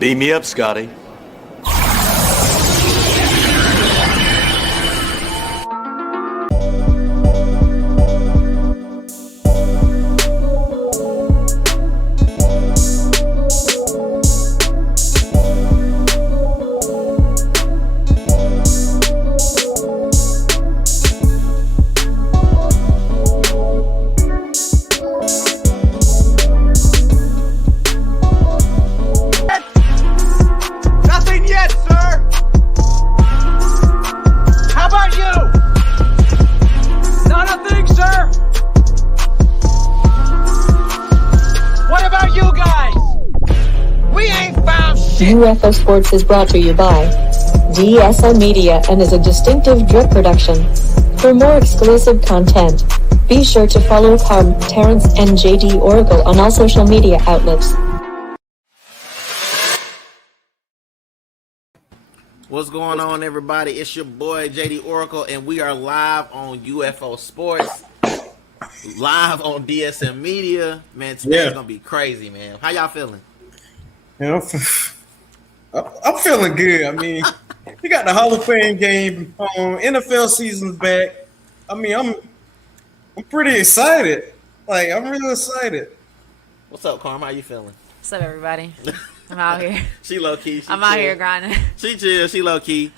Beam me up, Scotty. UFO Sports is brought to you by DSL Media and is a distinctive drip production. For more exclusive content, be sure to follow Carm, Terrence, and JD Oracle on all social media outlets. What's going on, everybody? It's your boy JD Oracle, and we are live on UFO Sports, live on DSM Media. Man, today's gonna be crazy, man. How y'all feeling? Yeah, I'm feeling good. I mean, you got the Hall of Fame game on, NFL season's back. I mean, I'm pretty excited. Like, I'm really excited. What's up, Carm? How you feeling? What's up, everybody? I'm out here. She low key. I'm out here grinding. She chill. She low key.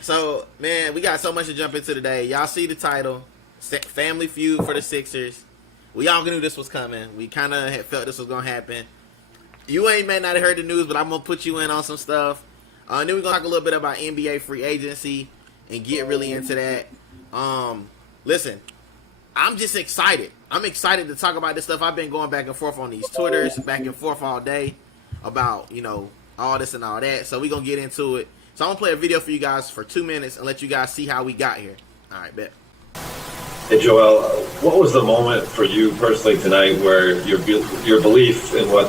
So, man, we got so much to jump into today. Y'all see the title, Family Feud for the Sixers. We all knew this was coming. We kind of had felt this was gonna happen. You may not have heard the news, but I'm going to put you in on some stuff. And then we're going to talk a little bit about NBA free agency and get really into that. Listen, I'm just excited. I'm excited to talk about this stuff. I've been going back and forth on these Twitters, back and forth all day about, all this and all that. So we're going to get into it. So I'm going to play a video for you guys for 2 minutes and let you guys see how we got here. All right, bet. Hey, Joel, what was the moment for you personally tonight where your belief in what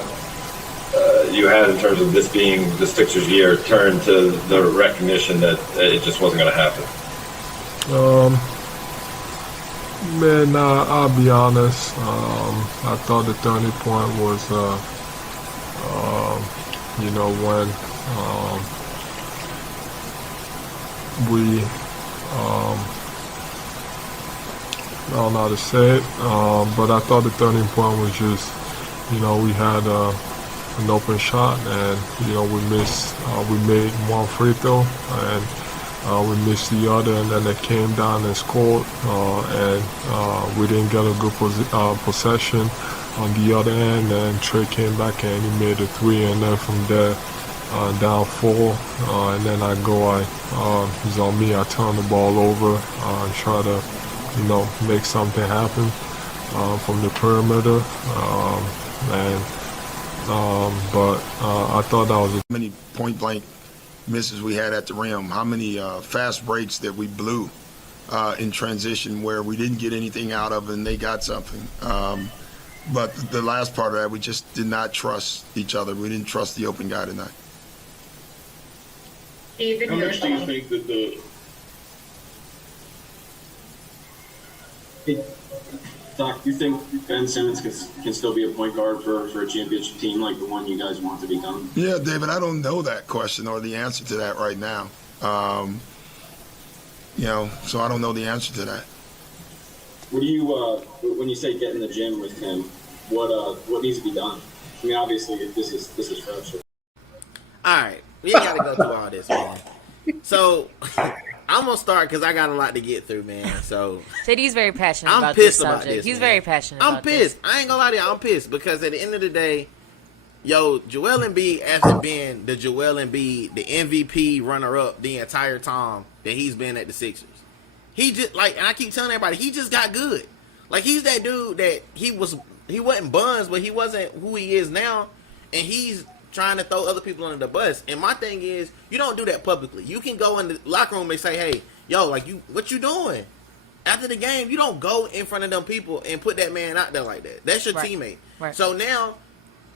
you had in terms of this being the Sixers' year turned to the recognition that it just wasn't going to happen? Man, I'll be honest. I thought the turning point was, when we, I don't know how to say it, but I thought the turning point was just, we had an open shot, and we made one free throw, and we missed the other, and then they came down and scored, and we didn't get a good possession on the other end, and Trey came back and he made a three, and then from there down four, and then it's on me. I turn the ball over and try to make something happen from the perimeter, but I thought that was how many point blank misses we had at the rim, how many fast breaks that we blew in transition where we didn't get anything out of and they got something. But the last part of that, we just did not trust each other. We didn't trust the open guy tonight. How much do you think that Doc, do you think Ben Simmons can still be a point guard for a championship team like the one you guys want to become? Yeah, David, I don't know that question or the answer to that right now. So I don't know the answer to that. What do you, when you say get in the gym with him, what needs to be done? I mean, obviously, this is fresh. All right. We ain't got to go through all this, man. So, I'm going to start because I got a lot to get through, man. So JD's very passionate I'm about pissed this about subject. this, He's man. very passionate I'm about pissed. this. I ain't going to lie to you. I'm pissed because at the end of the day, Joel Embiid hasn't been the Joel Embiid, the MVP runner-up the entire time that he's been at the Sixers. He just, and I keep telling everybody, he just got good. Like, he's that dude that he wasn't buns, but he wasn't who he is now, and he's trying to throw other people under the bus. And my thing is, you don't do that publicly. You can go in the locker room and say, hey, what you doing? After the game, you don't go in front of them people and put that man out there like that. That's your teammate. Right. So now,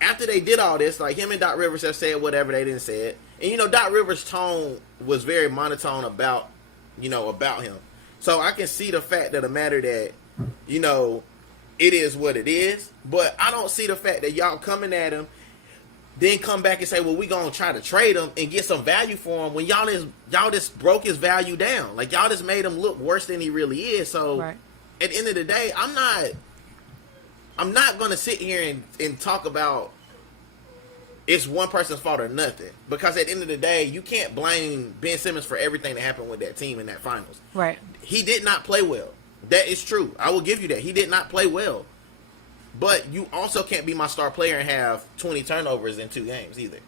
after they did all this, like him and Doc Rivers have said whatever, they didn't say it. And, Doc Rivers' tone was very monotone about him. So I can see the fact of the matter that, it is what it is. But I don't see the fact that y'all coming at him then come back and say, well, we gonna try to trade him and get some value for him when y'all just broke his value down. Like, y'all just made him look worse than he really is. So Right. at the end of the day, I'm not gonna sit here and talk about it's one person's fault or nothing, because at the end of the day, you can't blame Ben Simmons for everything that happened with that team in that finals. Right. He did not play well. That is true. I will give you that. He did not play well. But you also can't be my star player and have 20 turnovers in 2 games either.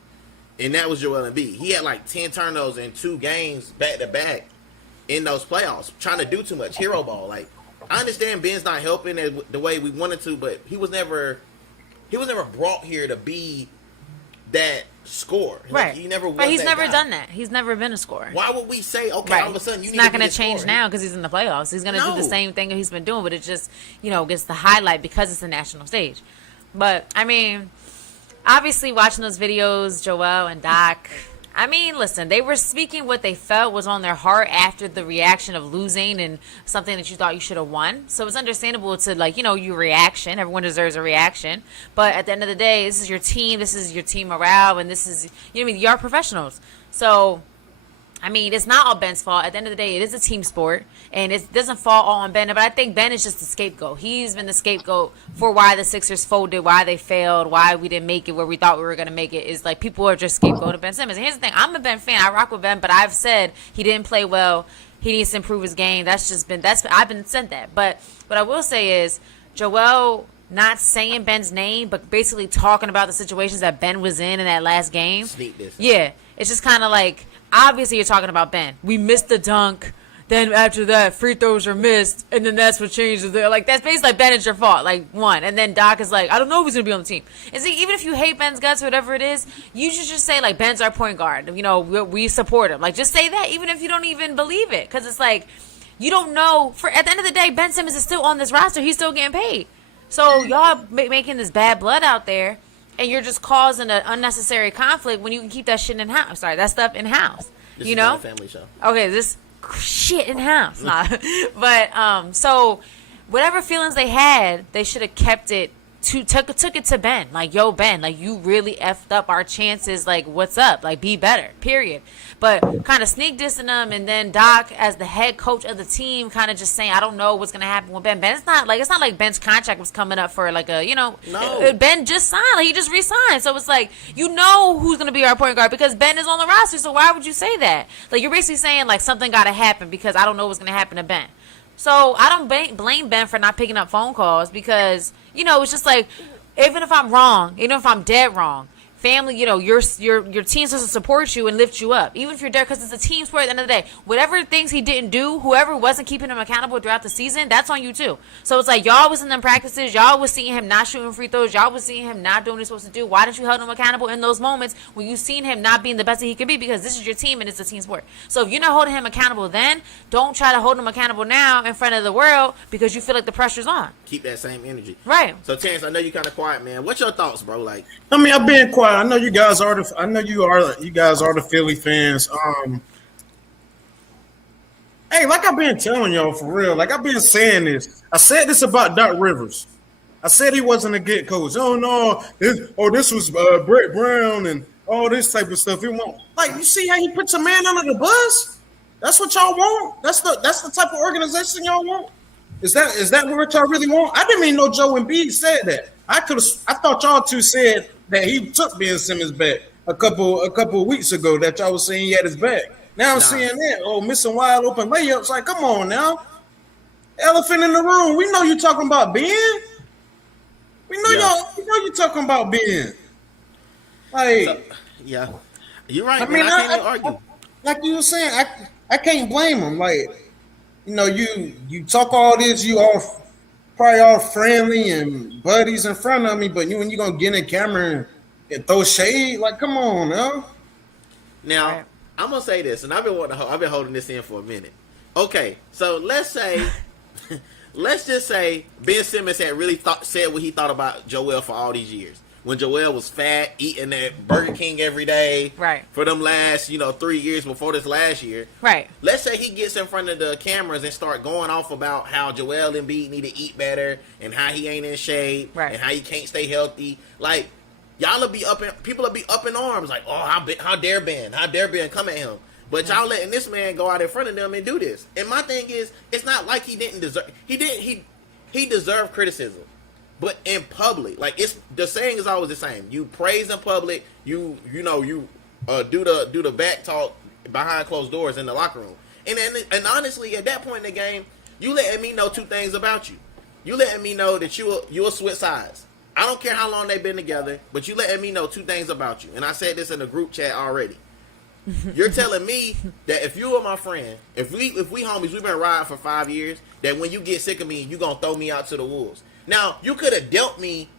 And that was Joel Embiid. He had like 10 turnovers in 2 games back to back in those playoffs, trying to do too much hero ball. Like, I understand Ben's not helping the way we wanted to, but he was never brought here to be that score. Right. Like, he never was Right. He's that never guy. done that. He's never been a scorer. Why would we say, okay, Right. all of a sudden you it's need not to going be to a change scorer? now because he's in the playoffs. He's going to do the No. same thing that he's been doing, but it just, gets the highlight because it's a national stage. But, I mean, obviously watching those videos, Joel and Doc, I mean, listen, they were speaking what they felt was on their heart after the reaction of losing and something that you thought you should have won. So it's understandable to, your reaction. Everyone deserves a reaction. But at the end of the day, this is your team. This is your team morale. And this is, you are professionals. So, I mean, it's not all Ben's fault. At the end of the day, it is a team sport, and it doesn't fall all on Ben. But I think Ben is just the scapegoat. He's been the scapegoat for why the Sixers folded, why they failed, why we didn't make it where we thought we were going to make it. Is like people are just scapegoating Ben Simmons. And here's the thing. I'm a Ben fan. I rock with Ben, but I've said he didn't play well. He needs to improve his game. I've been said that. But what I will say is Joel not saying Ben's name, but basically talking about the situations that Ben was in that last game. Sneak this. Yeah. It's just kind of like, obviously you're talking about Ben. We missed the dunk. Then after that, free throws are missed. And then that's what changes. Like, that's basically like, Ben, it's your fault. Like, one. And then Doc is like, I don't know who's going to be on the team. And see, even if you hate Ben's guts or whatever it is, you should just say, like, Ben's our point guard. We support him. Like, just say that even if you don't even believe it. Because it's like, you don't know. At the end of the day, Ben Simmons is still on this roster. He's still getting paid. So y'all making this bad blood out there. And you're just causing an unnecessary conflict when you can keep that shit in house. Sorry, that stuff in house. This is not a family show. Okay, this shit in house. Nah. But so whatever feelings they had, they should have kept it. Took it to Ben. Like, yo, Ben, like, you really effed up our chances. Like, what's up? Like, be better. Period. But kind of sneak dissing them, and then Doc, as the head coach of the team, kind of just saying, I don't know what's gonna happen with Ben. It's not like Ben's contract was coming up for like a, No. Ben just signed. Like, he just re-signed. So it's like, who's gonna be our point guard because Ben is on the roster. So why would you say that? Like, you're basically saying like something gotta happen because I don't know what's gonna happen to Ben. So I don't blame Ben for not picking up phone calls because, it's just like, even if I'm wrong, even if I'm dead wrong, family, your team's supposed to support you and lift you up, even if you're there, because it's a team sport at the end of the day. Whatever things he didn't do, whoever wasn't keeping him accountable throughout the season, that's on you too. So it's like, y'all was in them practices, y'all was seeing him not shooting free throws, y'all was seeing him not doing what he's supposed to do. Why didn't you hold him accountable in those moments when you seen him not being the best that he could be? Because this is your team and it's a team sport. So if you're not holding him accountable then, don't try to hold him accountable now in front of the world because you feel like the pressure's on. Keep that same energy. Right. So Terrence, I know you kind of quiet, man. What's your thoughts, bro? Like, I mean, I've been quiet. I know you guys are you guys are the Philly fans. Hey, like I've been telling y'all for real, like I've been saying this. I said this about Doc Rivers. I said he wasn't a good coach. Oh no, this was Brett Brown and all this type of stuff. He won't like you see how he puts a man under the bus. That's what y'all want. That's the type of organization y'all want. Is that what y'all really want? I didn't even know Joe Embiid said that. I thought y'all two said that he took Ben Simmons back a couple of weeks ago. That y'all was saying he had his back. Now I'm seeing that. Missing wide open layups. Like, come on now. Elephant in the room. We know you talking about Ben. We know We know you talking about Ben. Like, yeah, you're right. I mean, man. I can't even argue. Like you were saying, I can't blame him. Like, you talk all this, you probably all friendly and buddies in front of me, but when you gonna get in the camera and throw shade, like, come on, now. Now, I'm gonna say this, and I've been holding this in for a minute. Okay, so let's just say Ben Simmons had really said what he thought about Joel for all these years. When Joel was fat, eating at Burger King every day, right? For them last 3 years before this last year, right? Let's say he gets in front of the cameras and start going off about how Joel Embiid need to eat better and how he ain't in shape, right? And how he can't stay healthy. Like, y'all will be people will be up in arms like, oh, how dare Ben come at him. But y'all letting this man go out in front of them and do this. And my thing is, it's not like he deserved criticism. But in public, like the saying is always the same. You praise in public, you do the back talk behind closed doors in the locker room. And honestly, at that point in the game, you letting me know two things about you. You letting me know that you'll switch sides. I don't care how long they've been together, but you letting me know two things about you. And I said this in the group chat already. You're telling me that if you were my friend, if we homies, we've been riding for 5 years, that when you get sick of me, you gonna throw me out to the wolves. Now, you could have dealt me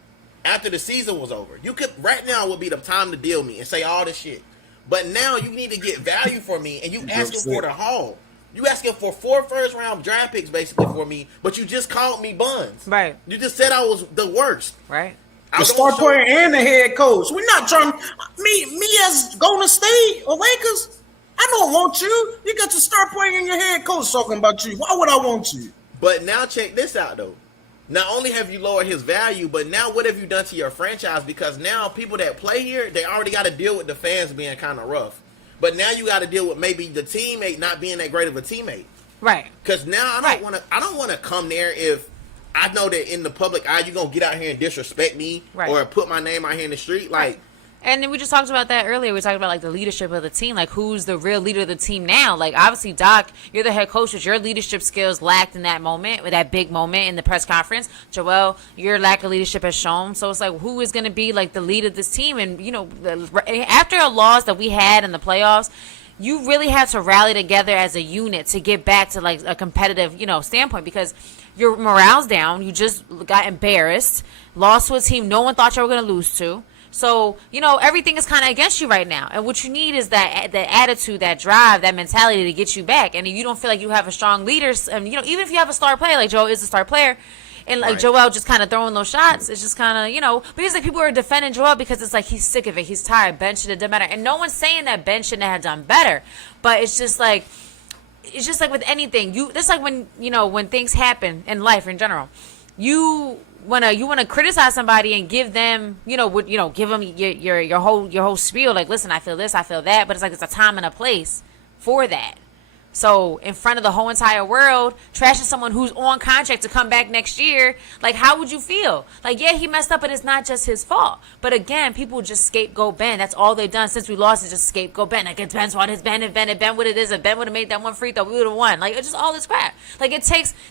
after the season was over. You could, right now would be the time to deal me and say all this shit. But now you need to get value for me, and you asking for the haul. You asking for 4 first-round draft picks basically for me, but you just called me buns. Right. You just said I was the worst. Right. The star player and the head coach. We're not trying. Me as Golden State or Lakers, I don't want you. You got your star player and your head coach talking about you. Why would I want you? But now check this out, though. Not only have you lowered his value, but now what have you done to your franchise? Because now people that play here, they already got to deal with the fans being kind of rough. But now you got to deal with maybe the teammate not being that great of a teammate. Right. Because now I don't want to come there if I know that in the public eye you're going to get out here and disrespect me or put my name out here in the street. Like, and then we just talked about that earlier. We talked about like the leadership of the team, like who's the real leader of the team now. Like obviously, Doc, you're the head coach, but your leadership skills lacked in that moment, with that big moment in the press conference. Joel, your lack of leadership has shown. So it's like, who is going to be like the lead of this team? And you know, after a loss that we had in the playoffs, you really had to rally together as a unit to get back to like a competitive, standpoint, because your morale's down. You just got embarrassed, lost to a team no one thought you were going to lose to. So, everything is kind of against you right now. And what you need is that attitude, that drive, that mentality to get you back. And if you don't feel like you have a strong leader, and, even if you have a star player, like Joel is a star player, and like Joel just kind of throwing those shots, it's just kind of, because like people are defending Joel because it's like he's sick of it. He's tired. Ben should have done better. And no one's saying that Ben shouldn't have done better. But it's just like with anything. It's like when things happen in life in general, you want to criticize somebody and give them, give them your whole spiel. Like, listen, I feel this, I feel that, but it's like it's a time and a place for that. So in front of the whole entire world, trashing someone who's on contract to come back next year, like how would you feel? Like, yeah, he messed up, but it's not just his fault. But again, people just scapegoat Ben. That's all they've done since we lost is just scapegoat Ben. Like, it's Ben's fault, it's Ben, and Ben would have this, if Ben would have made that one free throw, we would have won. Like, it's just all this crap. Like,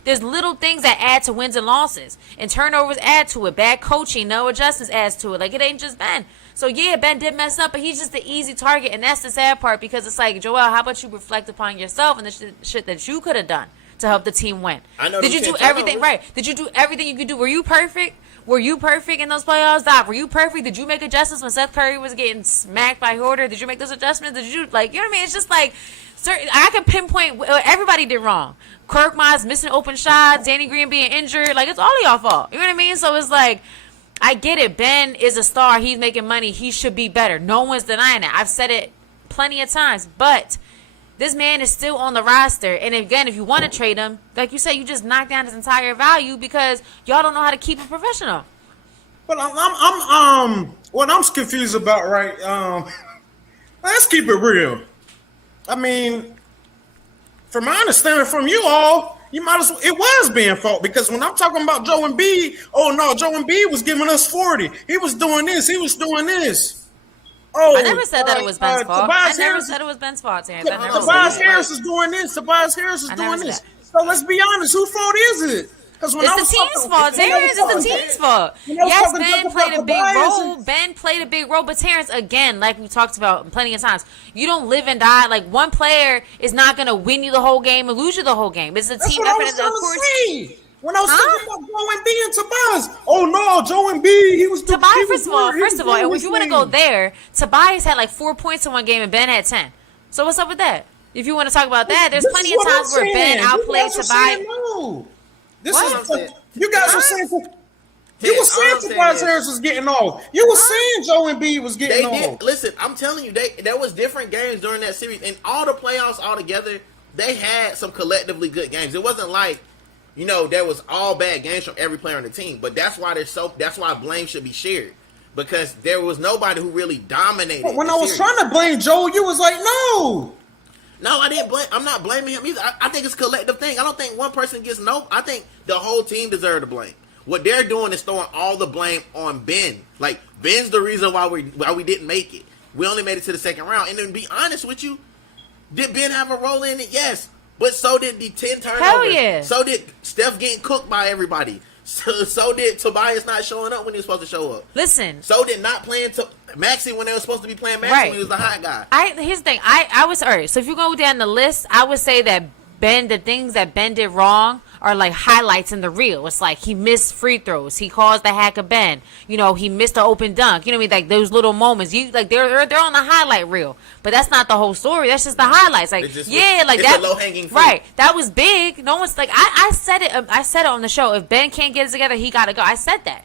there's little things that add to wins and losses. And turnovers add to it. Bad coaching, no adjustments adds to it. Like, it ain't just Ben. So, yeah, Ben did mess up, but he's just the easy target. And that's the sad part, because it's like, Joel, how about you reflect upon yourself and the shit that you could have done to help the team win? I know. Did you do everything right? Did you do everything you could do? Were you perfect? Were you perfect in those playoffs, Doc? Were you perfect? Did you make adjustments when Seth Curry was getting smacked by Hoarder? Did you make those adjustments? Did you, you know what I mean? It's just like, I can pinpoint what everybody did wrong. Kirk Miles missing open shots, Danny Green being injured. Like, it's all of y'all fault. You know what I mean? So it's like, I get it. Ben is a star. He's making money. He should be better. No one's denying that. I've said it plenty of times. But this man is still on the roster. And again, if you want to trade him, like you said, you just knock down his entire value because y'all don't know how to keep him professional. But what I'm confused about, right? Let's keep it real. I mean, from my understanding from you all, you might as well, it was being fault, because when I'm talking about Joe Embiid, Joe Embiid was giving us 40. He was doing this. He was doing this. I never said that it was Ben's fault. I never said it was Ben's fault, Terrence. Tobias Harris is doing this. Tobias Harris is doing this. So let's be honest. Whose fault is it? It's the team's fault, Terrence. It's the team's fault. Yes, Ben played a big role. Ben played a big role. But Terrence, again, like we talked about plenty of times, you don't live and die. Like, one player is not going to win you the whole game and lose you the whole game. It's a team effort. Of course. When I was talking about Joe Embiid and Tobias, Joe Embiid, he was doing. Tobias, first of all, and if you want to go there, Tobias had like 4 points in one game and Ben had 10. So what's up with that? If you want to talk about that, there's plenty of times where Ben outplayed Tobias. You guys were saying. You were saying Tobias Harris was getting off. You were saying Joe Embiid was getting off. Listen, I'm telling you, there was different games during that series, and all the playoffs all together, they had some collectively good games. It wasn't like, there was all bad games from every player on the team. But that's why blame should be shared. because there was nobody who really dominated. But when the I was series. trying to blame Joe, you was like, no. No, I didn't blame. I'm not blaming him either. I think it's a collective thing. I don't think one person gets no. I think the whole team deserves the blame. What they're doing is throwing all the blame on Ben. Like, Ben's the reason why we didn't make it. We only made it to the second round. And then, to be honest with you, did Ben have a role in it? Yes. But so did the 10 turnovers. Hell yeah. So did Steph getting cooked by everybody. So did Tobias not showing up when he was supposed to show up. Listen. So did not playing Maxey when they were supposed to be playing Maxey Right. when he was the hot guy. Here's the thing. I was, all right, so if you go down the list, I would say that the things that Ben did wrong are like highlights in the reel. It's like he missed free throws. He caused the hack of Ben. You know, he missed the open dunk. You know what I mean? Like those little moments. They're on the highlight reel. But that's not the whole story. That's just the highlights. Like, It's that a low-hanging fruit. Right. That was big. No one's like, I said it on the show. If Ben can't get it together, he gotta go. I said that.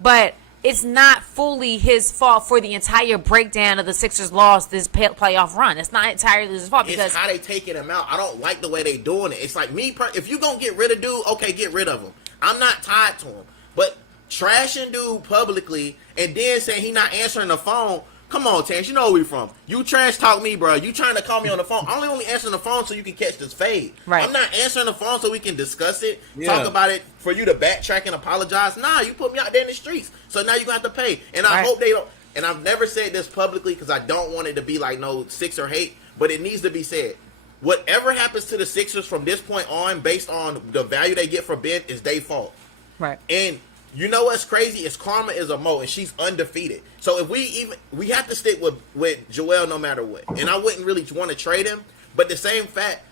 But it's not fully his fault for the entire breakdown of the Sixers' loss this playoff run. It's not entirely his fault because it's how they taking him out. I don't like the way they doing it. It's like if you gonna get rid of dude, okay, get rid of him. I'm not tied to him. But trashing dude publicly and then saying he not answering the phone. Come on, Terrence, you know where we from. You trash talk me, bro. You trying to call me on the phone. I'm only answering the phone so you can catch this fade. Right. I'm not answering the phone so we can discuss it, Yeah. talk about it, for you to backtrack and apologize. Nah, you put me out there in the streets. So now you're going to have to pay. And I Right. hope they don't. And I've never said this publicly because I don't want it to be like no Sixer hate, but it needs to be said. Whatever happens to the Sixers from this point on, based on the value they get for Ben, is their fault. right. And you know what's crazy is Karma is a Mo, and she's undefeated. So if we have to stick with Joel no matter what. And I wouldn't really want to trade him, but the same fact,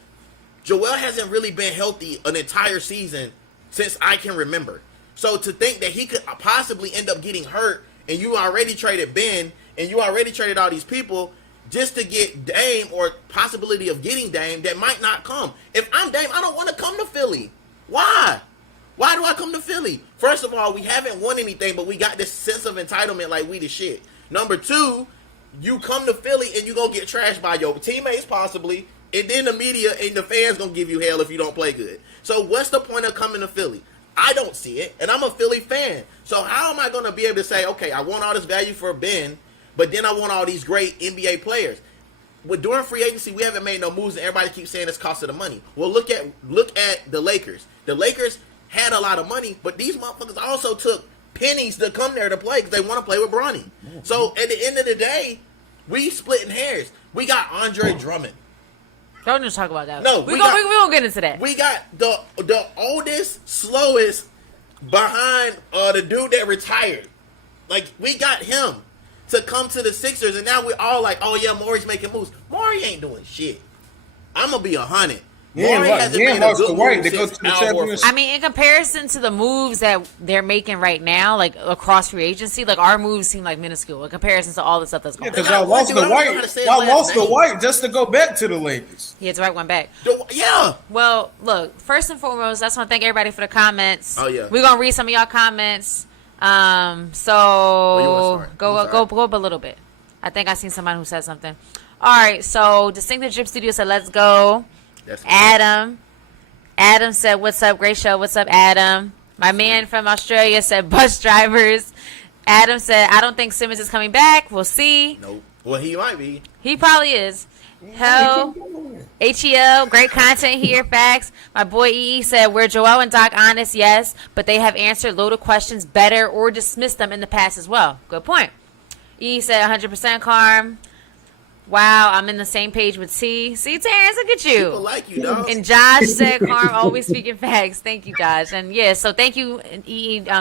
Joel hasn't really been healthy an entire season since I can remember. So to think that he could possibly end up getting hurt, and you already traded Ben, and you already traded all these people just to get Dame or possibility of getting Dame that might not come. If I'm Dame, I don't want to come to Philly. Why? Why do I come to Philly? First of all, we haven't won anything, but we got this sense of entitlement like we the shit. Number two, you come to Philly and you gonna get trashed by your teammates possibly, and then the media and the fans gonna give you hell if you don't play good. So what's the point of coming to Philly? I don't see it, and I'm a Philly fan. So how am I gonna be able to say, okay, I want all this value for Ben, but then I want all these great NBA players? During free agency, we haven't made no moves, and everybody keeps saying it's cost of the money. Well, look at the Lakers. The Lakers had a lot of money, but these motherfuckers also took pennies to come there to play because they want to play with Bronny. So at the end of the day, we splitting hairs. We got Andre Drummond. Don't just talk about that. No, we gonna get into that. We got the oldest, slowest behind the dude that retired. Like, we got him to come to the Sixers, and now we're all like, oh yeah, Maury's making moves. Maury ain't doing shit. I'm gonna be 100. Maury hasn't made a good move since Al Horford. I mean, in comparison to the moves that they're making right now, like across free agency, like our moves seem like minuscule in comparison to all the stuff that's going on. Because y'all lost the White. Y'all lost the White just to go back to the Lakers. He had to write one back. Yeah. Well, look, first and foremost, I just want to thank everybody for the comments. Oh, yeah. We're gonna read some of y'all comments. So go up a little bit. I think I seen somebody who said something. All right, so Distinctive Drip Studio said, "Let's go." That's Adam said, "What's up? Great show. What's up, Adam?" My man from Australia said, "Bus drivers." Adam said, "I don't think Simmons is coming back. We'll see." Nope. Well, he might be. He probably is. Hell, HEL, great content here. Facts. My boy EE said, "Were Joel and Doc honest? Yes, but they have answered loaded questions better or dismissed them in the past as well." Good point. EE said, "100% Carm. Wow, I'm in the same page with T. See, Terrence, look at you." People like you, dog. And Josh said, "Carm, always speaking facts." Thank you, Josh. And yeah, so thank you,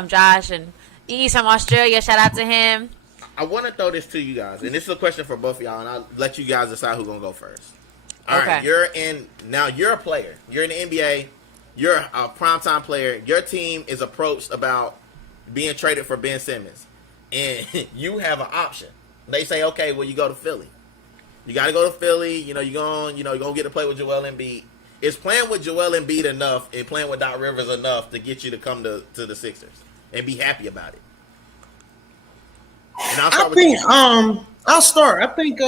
Josh, and EE's from Australia. Shout out to him. I want to throw this to you guys, and this is a question for both of y'all, and I'll let you guys decide who's gonna go first. All right, you're a player. You're in the NBA. You're a primetime player. Your team is approached about being traded for Ben Simmons, and you have an option. They say, okay, well, you go to Philly. You got to go to Philly. You're gonna get to play with Joel Embiid. Is playing with Joel Embiid enough and playing with Doc Rivers enough to get you to come to the Sixers and be happy about it? And I'll start. I think,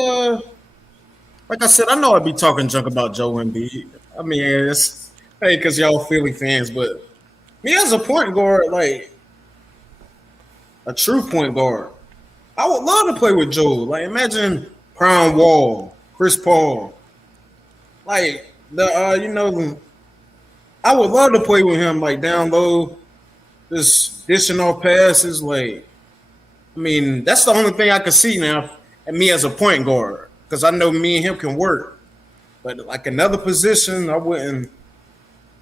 like I said, I know I'd be talking junk about Joe Embiid. I mean, it's because y'all Philly fans, but me as a point guard, like a true point guard, I would love to play with Joe. Like imagine Prime Wall, Chris Paul. Like I would love to play with him. Like down low, just dishing off passes. Like I mean, that's the only thing I can see now. And me as a point guard, because I know me and him can work. But like another position, I wouldn't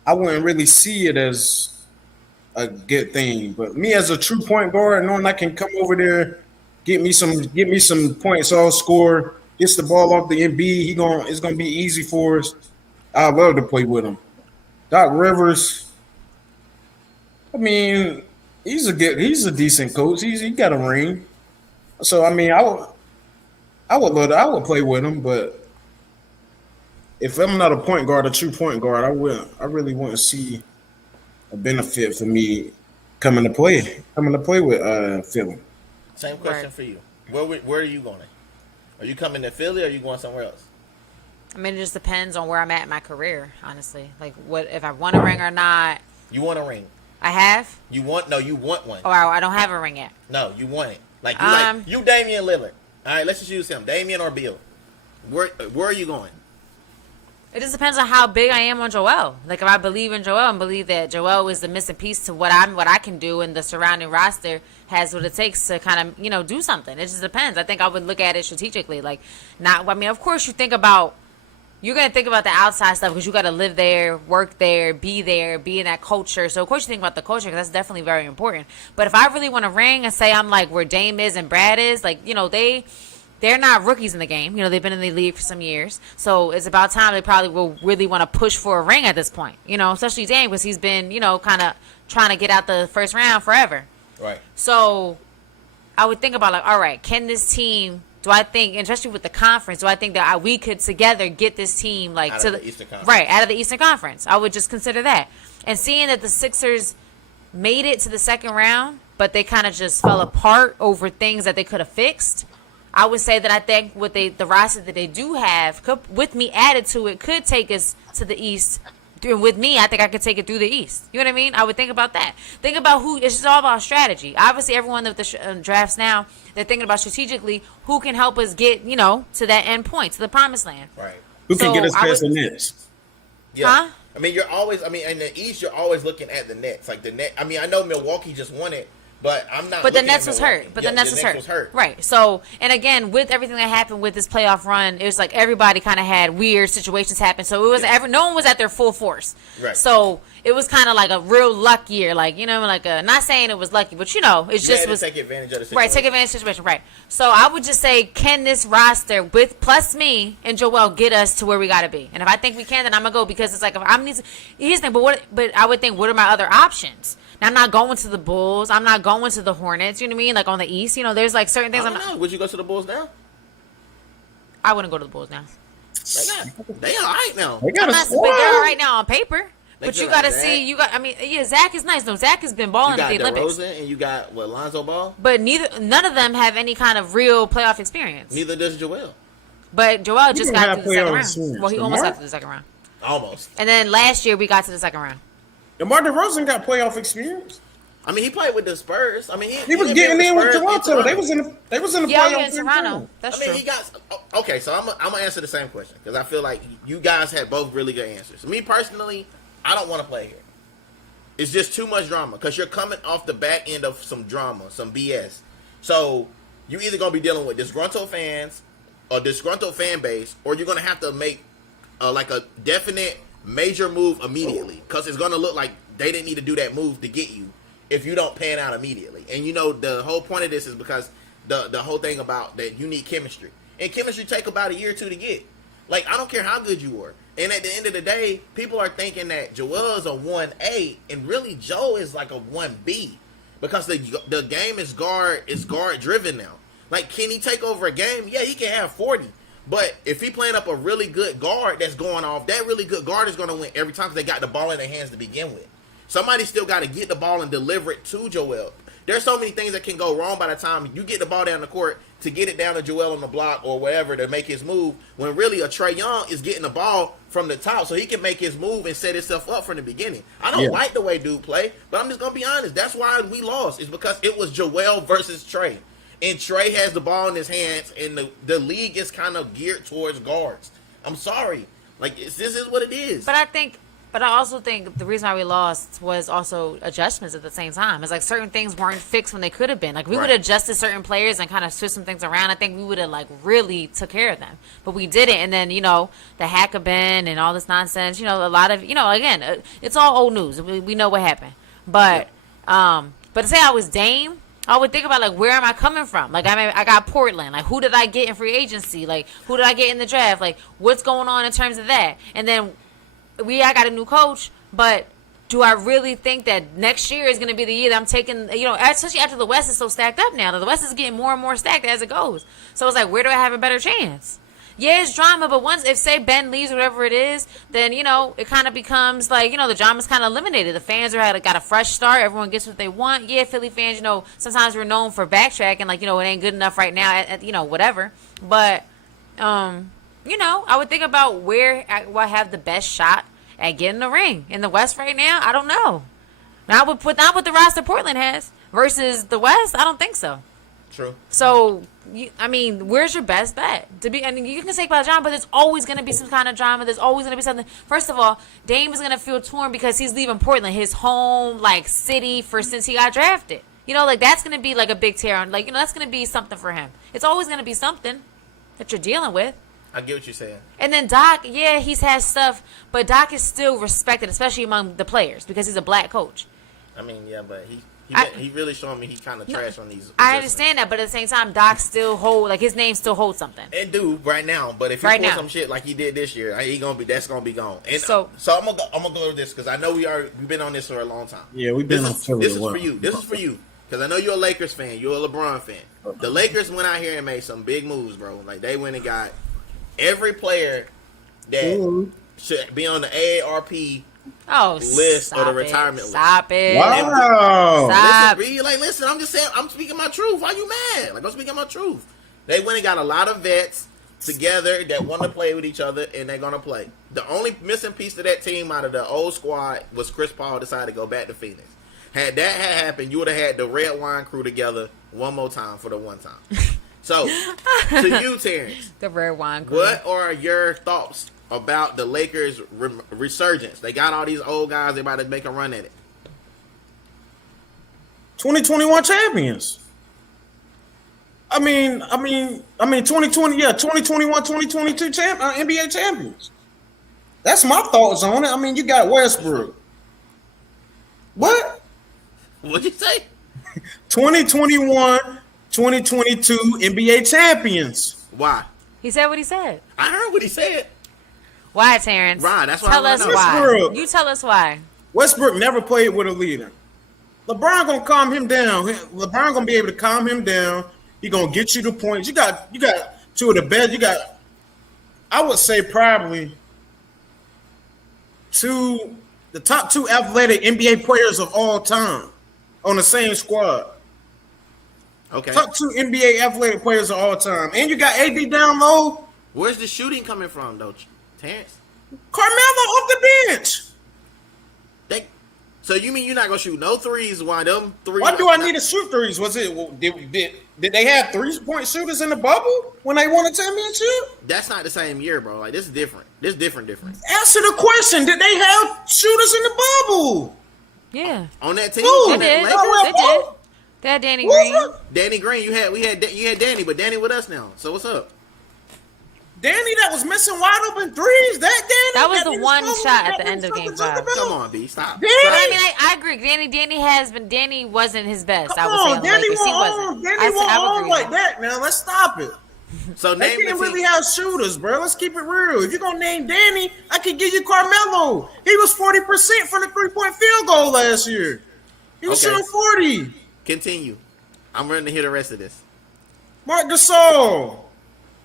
really see it as a good thing. But me as a true point guard, knowing I can come over there, get me some points, I'll score, gets the ball off the NB, it's gonna be easy for us. I love to play with him. Doc Rivers, I mean, he's a decent coach. He got a ring. So I mean, I would play with him, but if I'm not a point guard, a true point guard, I really wouldn't see a benefit for me coming to play with Philly. Same question for you. Where are you going? Are you coming to Philly or are you going somewhere else? I mean, it just depends on where I'm at in my career, honestly. Like, what if I want a ring or not? You want a ring? I have. You want one. Or I don't have a ring yet. No, you want it. Like you Damian Lillard. All right, let's just use him, Damian or Bill. Where are you going? It just depends on how big I am on Joel. Like, if I believe in Joel and believe that Joel is the missing piece to what I can do, and the surrounding roster has what it takes to kind of, do something. It just depends. I think I would look at it strategically. Like, of course you're going to think about the outside stuff because you got to live there, work there, be in that culture. So, of course, you think about the culture because that's definitely very important. But if I really want to ring and say I'm like where Dame is and Brad is, like, they're not rookies in the game. They've been in the league for some years. So it's about time they probably will really want to push for a ring at this point. Especially Dame because he's been, kind of trying to get out the first round forever. Right. So I would think about, like, all right, can this team, do I think, especially with the conference, do I think that we could together get this team, like, out to of the Eastern Conference. Right, out of the Eastern Conference. I would just consider that. And seeing that the Sixers made it to the second round, but they kind of just fell apart over things that they could have fixed, I would say that I think with the roster that they do have, with me added to it, could take us to the East. With me, I think I could take it through the East. You know what I mean? I would think about that. Think about it's just all about strategy. Obviously, everyone with the drafts now, they're thinking about strategically who can help us get, to that end point, to the promised land. Right. Who can get us past the Nets? Yeah. Huh? I mean, in the East, you're always looking at the Nets. Like the net. I mean, I know Milwaukee just won it. But I'm not. But the Nets was hurt. The Nets was hurt. Right. So, and again, with everything that happened with this playoff run, it was like everybody kind of had weird situations happen. So it was no one was at their full force. Right. So it was kind of like a real luck year, like not saying it was lucky, but it's just was take advantage of the situation. Right. Take advantage of the situation. Right. So I would just say, can this roster with plus me and Joel get us to where we got to be? And if I think we can, then I'm gonna go because it's like if I'm here's the thing. But I would think, what are my other options? Now, I'm not going to the Bulls. I'm not going to the Hornets. You know what I mean? Like on the East, there's like certain things. I don't know. Would you go to the Bulls now? I wouldn't go to the Bulls now. They all right now. They got they're all right now on paper. But you got to see. Zach is nice. No, Zach has been balling at the Olympics. DeRozan and you got Lonzo Ball. But none of them have any kind of real playoff experience. Neither does Joel. But Joel just got to the second round. Well, he almost got to the second round. Almost. And then last year we got to the second round. DeMar DeRozan got playoff experience. I mean, he played with the Spurs. I mean, he was getting in with Toronto. They was in the playoffs in Toronto. That's true. He got okay. So I'm gonna answer the same question because I feel like you guys had both really good answers. Me personally, I don't want to play here. It's just too much drama because you're coming off the back end of some drama, some BS. So you either gonna be dealing with disgruntled fans or disgruntled fan base, or you're gonna have to make like a definite major move immediately because it's going to look like they didn't need to do that move to get you if you don't pan out immediately. And the whole point of this is because the whole thing about that you need chemistry, and chemistry take about a year or two to get. Like, I don't care how good you are, and at the end of the day, people are thinking that Joel is a 1A and really Joe is like a 1B because the game is guard driven now. Like, can he take over a game? Yeah, he can have 40. But if he playing up a really good guard that's going off, that really good guard is going to win every time because they got the ball in their hands to begin with. Somebody still got to get the ball and deliver it to Joel. There's so many things that can go wrong by the time you get the ball down the court to get it down to Joel on the block or wherever to make his move, when really a Trae Young is getting the ball from the top so he can make his move and set himself up from the beginning. I don't like the way dude play, but I'm just going to be honest. That's why we lost. It's because it was Joel versus Trae. and Trey has the ball in his hands, and the league is kind of geared towards guards. I'm sorry, like this is what it is. But I also think the reason why we lost was also adjustments at the same time. It's like certain things weren't fixed when they could have been. Like, we would have adjusted certain players and kind of switched some things around. I think we would have, like, really took care of them. But we didn't. And then, you know, the Hackabin and all this nonsense, you know, a lot of, you know, again, it's all old news. We know what happened. But to say I was Dame, I would think about, like, where am I coming from? Like, I got Portland. Like, who did I get in free agency? Like, who did I get in the draft? Like, what's going on in terms of that? And then I got a new coach, but do I really think that next year is going to be the year that I'm taking, you know, especially after the West is so stacked up now. The West is getting more and more stacked as it goes. So it's like, where do I have a better chance? Yeah, it's drama, but once, if, say, Ben leaves, whatever it is, then, you know, it kind of becomes like, you know, the drama's kind of eliminated. The fans got a fresh start. Everyone gets what they want. Yeah, Philly fans, you know, sometimes we're known for backtracking, like, you know, it ain't good enough right now, you know, whatever. But, you know, I would think about where I have the best shot at getting the ring. In the West right now, I don't know. Not with the roster Portland has versus the West, I don't think so. True. So, I mean, where's your best bet? And you can say about drama, but there's always going to be some kind of drama. There's always going to be something. First of all, Dame is going to feel torn because he's leaving Portland, his home, like, city, since he got drafted. You know, like, that's going to be, like, a big tear on. Like, you know, that's going to be something for him. It's always going to be something that you're dealing with. I get what you're saying. And then Doc, yeah, he's had stuff, but Doc is still respected, especially among the players, because he's a black coach. I mean, yeah, but he really showing me he kind of trash on these. I understand that, but at the same time, Doc still his name still holds something. And do right now, but if he pulls some shit like he did this year, that's gonna be gone. And so I'm gonna go with this because I know we've been on this for a long time. Yeah, we've been on this is for you. This is for you because I know you're a Lakers fan. You're a LeBron fan. Okay. The Lakers went out here and made some big moves, bro. Like they went and got every player that should be on the AARP list or the retirement list. Stop it. Wow. Stop. Listen, I'm just saying, I'm speaking my truth. Why you mad? Like, I'm speaking my truth. They went and got a lot of vets together that want to play with each other, and they're going to play. The only missing piece to that team out of the old squad was Chris Paul decided to go back to Phoenix. Had that happened, you would have had the Red Wine crew together one more time for the one time. So, to you, Terrence. The Red Wine crew. What are your thoughts about the Lakers' resurgence? They got all these old guys. They about to make a run at it. 2021 champions. I mean, 2020, yeah, 2021, 2022 NBA champions. That's my thoughts on it. I mean, you got Westbrook. What? What'd you say? 2021, 2022 NBA champions. Why? He said what he said. I heard what he said. Why, Terrence? Right, that's why tell us why. Westbrook. You tell us why. Westbrook never played with a leader. LeBron gonna calm him down. LeBron gonna be able to calm him down. He gonna get you the points. You got two of the best. You got, I would say, probably the top two athletic NBA players of all time on the same squad. Okay. Top two NBA athletic players of all time. And you got AD down low. Where's the shooting coming from, though, Terrence? Carmelo off the bench. So you mean you're not gonna shoot no threes? Why them threes? Why do I need to shoot threes? Was it did they have 3-point shooters in the bubble when they won a championship? That's not the same year, bro. Like this is different. This is different. Answer the question. Did they have shooters in the bubble? Yeah. On that team? Ooh, They did. Lakers? They did. They had Danny Green. Danny Green. You had Danny, but Danny with us now. So what's up? Danny that was missing wide open threes. That was the one shot at the end of game 5. Come on, B. Stop. But I mean, I agree. Danny wasn't his best. I would say on the Lakers. He wasn't. Danny won't like that. Now let's stop it. So they didn't really have shooters, bro. Let's keep it real. If you're gonna name Danny, I could give you Carmelo. He was 40% from the 3-point field goal last year. He was shooting 40. Continue. I'm ready to hear the rest of this. Mark Gasol.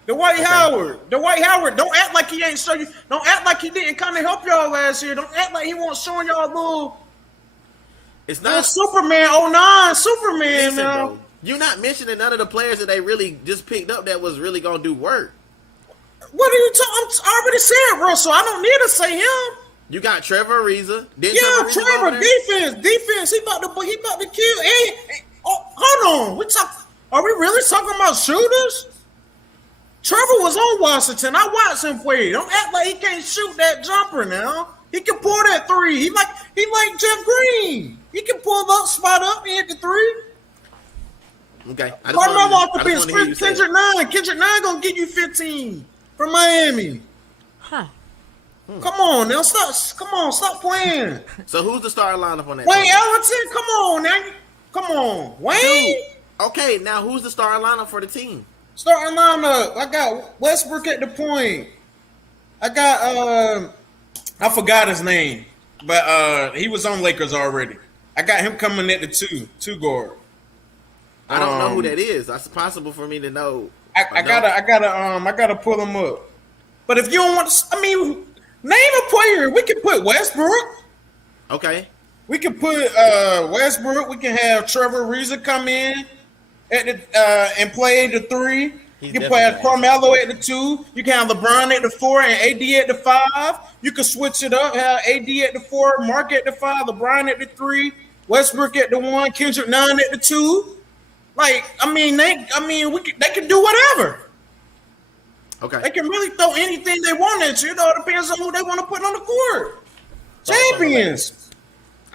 Dwight Howard. Don't act like he ain't show you. Don't act like he didn't kind of help y'all last year. Don't act like he won't showing y'all a little. It's not Superman 09 Superman. Listen, now. bro, you're not mentioning none of the players that they really just picked up that was really gonna do work. What are you talking? I already said Russell. I don't need to say him. You got Trevor Ariza. Trevor defense. He about to kill. Hey, hold on. We talk. Are we really talking about shooters? Trevor was on Washington. I watched him play. Don't act like he can't shoot that jumper now. He can pull that three. He like Jeff Green. He can pull up, spot up, and hit the three. Okay. Carmelo off the bench. Kendrick Nine gonna give you 15 from Miami. Huh. Come on now, stop playing. So who's the starting lineup on that Wayne team? Ellington, come on, Wayne. Dude. Okay, now who's the starting lineup for the team? Starting lineup, I got Westbrook at the point. I got I forgot his name, but he was on Lakers already. I got him coming at the two guard. I don't know who that is. That's possible for me to know. I gotta pull him up. But if you don't want to, name a player. We can put Westbrook. Okay. We can put Westbrook. We can have Trevor Ariza come in at the and play the three. You can put Carmelo at the 2. You can have LeBron at the 4 and AD at the 5. You can switch it up. Have AD at the 4, Mark at the 5, LeBron at the 3, Westbrook at the 1, Kendrick Nunn at the 2. They can do whatever. Okay. They can really throw anything they want at you. It depends on who they want to put on the court. Champions.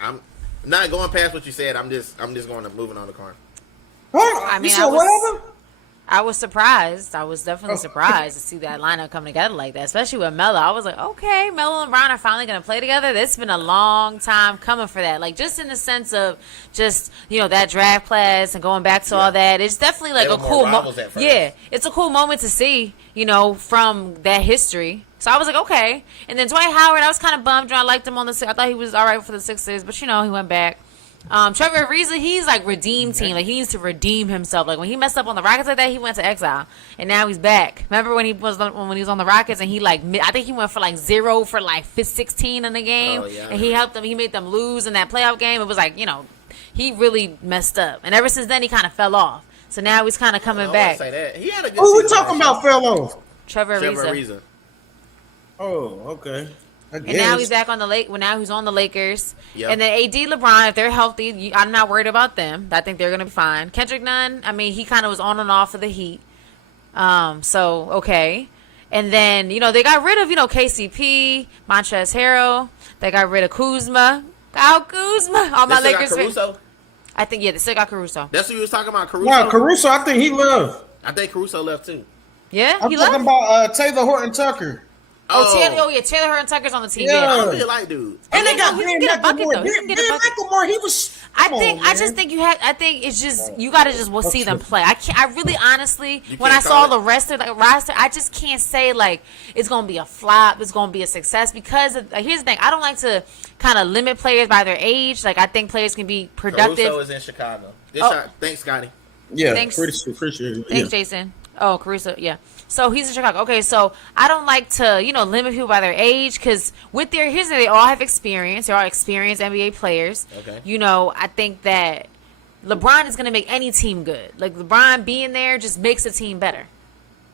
I'm not going past what you said. I'm just going to moving on the card. I mean, I was surprised. I was definitely surprised to see that lineup come together like that, especially with Melo. I was like, okay, Melo and Bron are finally going to play together. It's been a long time coming for that. Like, just in the sense of just, that draft class and going back to all that. It's definitely like a cool moment. Yeah, it's a cool moment to see, from that history. So I was like, okay. And then Dwight Howard, I was kind of bummed. I liked him on the. I thought he was all right for the Sixers, but he went back. Trevor Ariza, he's like redeem team. Like, he needs to redeem himself. Like, when he messed up on the Rockets like that, he went to exile, and now he's back. Remember when he was on the Rockets and he I think he went for 0 for 16 in the game, and he helped them. He made them lose in that playoff game. It was he really messed up, and ever since then he kind of fell off. So now he's kind of coming back. Say that. He had a good Who we talking about fell off? Trevor Ariza. Oh, okay. And now he's back on the Lake. Well, now he's on the Lakers. Yep. And then AD, LeBron, if they're healthy, I'm not worried about them. I think they're going to be fine. Kendrick Nunn, he kind of was on and off of the Heat. So, okay. And then, they got rid of, KCP, Montrezl Harrell. They got rid of Kuzma. Kyle Kuzma. All my Lakers. Caruso? I think, they still got Caruso. That's what you was talking about, Caruso? No, Caruso, I think he left. I think Caruso left, too. Yeah, I'm talking about Taylor Horton Tucker. Taylor Horton Tucker's on the team. Yeah. I really like dude. And they got Ben McLemore. He was. I just think it's just you got to just see them play. I really honestly, when I saw the rest of the roster, I just can't say it's gonna be a flop, it's gonna be a success because here's the thing. I don't like to kind of limit players by their age. I think players can be productive. Caruso is in Chicago. Good shot. Thanks, Scotty. Yeah, thanks. Appreciate it. Thanks, Jason. Oh, Caruso, yeah. So he's in Chicago. Okay, so I don't like to, limit people by their age because they all have experience. They're all experienced NBA players. Okay. I think that LeBron is going to make any team good. LeBron being there just makes the team better.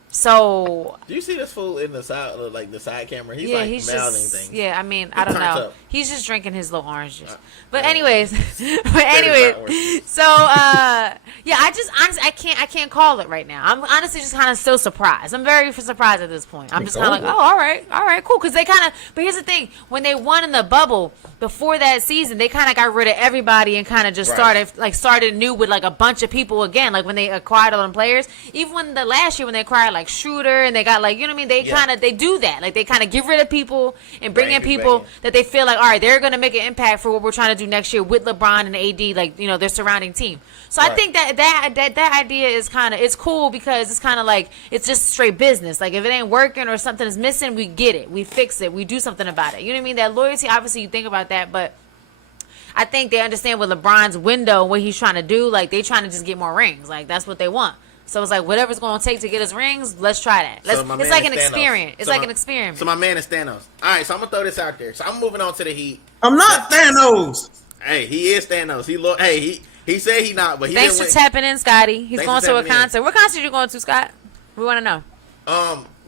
So do you see this fool in the side camera? He's mouthing things. Yeah, I don't know. Up. He's just drinking his little orange juice. But anyways, so I can't call it right now. I'm honestly just kind of still surprised. I'm very surprised at this point. I'm just kind of all right, cool. Because but here's the thing: when they won in the bubble before that season, they kind of got rid of everybody and kind of just started new with a bunch of people again. When they acquired all them players, even when the last year when they acquired Shooter and they got they kind of they do that. They kind of get rid of people and bring in people that they feel all right, they're going to make an impact for what we're trying to do next year with LeBron and AD, their surrounding team. So I think that idea is it's cool because it's kind of it's just straight business. If it ain't working or something is missing, we get it, we fix it, we do something about it. You know what I mean? That loyalty, obviously you think about that, but I think they understand with LeBron's window what he's trying to do. They trying to just get more rings. That's what they want. So it's whatever's going to take to get us rings, let's try that. It's like an experience. It's like an experiment. So my man is Thanos. All right, so I'm going to throw this out there. So I'm moving on to the Heat. I'm not Thanos. Hey, he is Thanos. He said he not, but he Thanks for tapping in, Scotty. He's going to a concert. What concert you going to, Scott? We want to know.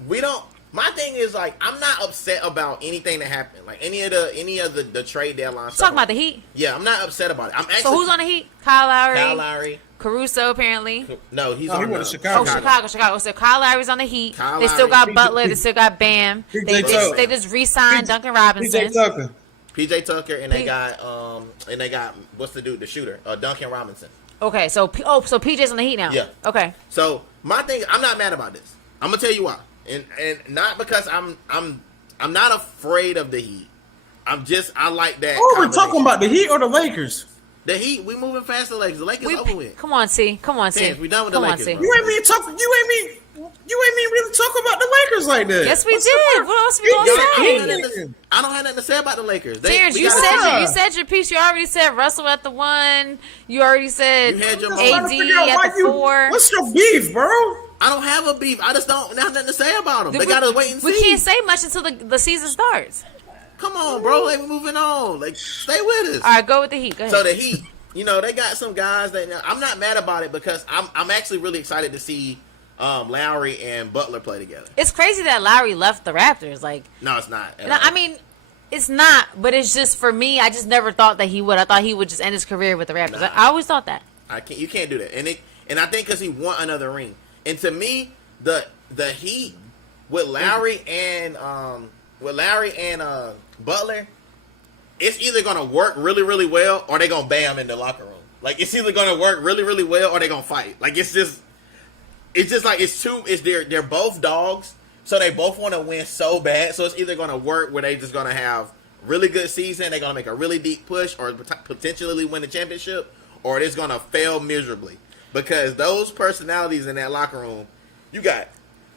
We don't. My thing is I'm not upset about anything that happened. Any of the trade deadline. Talking about the Heat. Yeah, I'm not upset about it. I'm actually. So who's on the Heat? Kyle Lowry. Caruso apparently. No, he's No, he on went to the Chicago. Oh, Chicago. So Kyle Lowry's on the Heat. Kyle They still Lowry, got Butler. They still got Bam. PJ Tucker. They just re-signed Duncan Robinson. PJ Tucker. PJ Tucker, and they got what's the dude, the shooter, Duncan Robinson. Okay, so PJ's on the Heat now. Yeah. Okay. So my thing, I'm not mad about this. I'm gonna tell you why, and not because I'm not afraid of the Heat. I like that. Oh, we're combination. talking about the Heat or the Lakers? The Heat. We moving fast. The Lakers. The Lakers over with. Come on, C. Come on, C. Fans, we done with the Come on, Lakers, C. bro. You ain't mean really talk about the Lakers like that. Yes, we What's did. the What else we gonna Y'all- say? I don't have nothing to say about the Lakers. Terrence, We you gotta- said your piece. You already said Russell at the 1. You already said You had your AD moment. at the 4. What's your beef, bro? I don't have a beef. I just don't have nothing to say about them. They gotta wait and see. We can't say much until the season starts. Come on, bro. Like, we're moving on. Like, stay with us. All right, go with the Heat. Go ahead. So the Heat, they got some guys that I'm not mad about it because I'm actually really excited to see Lowry and Butler play together. It's crazy that Lowry left the Raptors. Like, No, it's not. no, I mean, it's not. But it's just for me. I just never thought that he would. I thought he would just end his career with the Raptors. Nah. I always thought that. You can't do that. And I think because he won another ring. And to me, the Heat with Lowry and Butler, it's either gonna work really, really well or they're gonna bam in the locker room. Like, it's either gonna work really, really well or they're gonna fight. Like, it's just like they're both dogs, so they both want to win so bad. So it's either gonna work where they just gonna have really good season, they're gonna make a really deep push or potentially win the championship, or it's gonna fail miserably. Because those personalities in that locker room, you got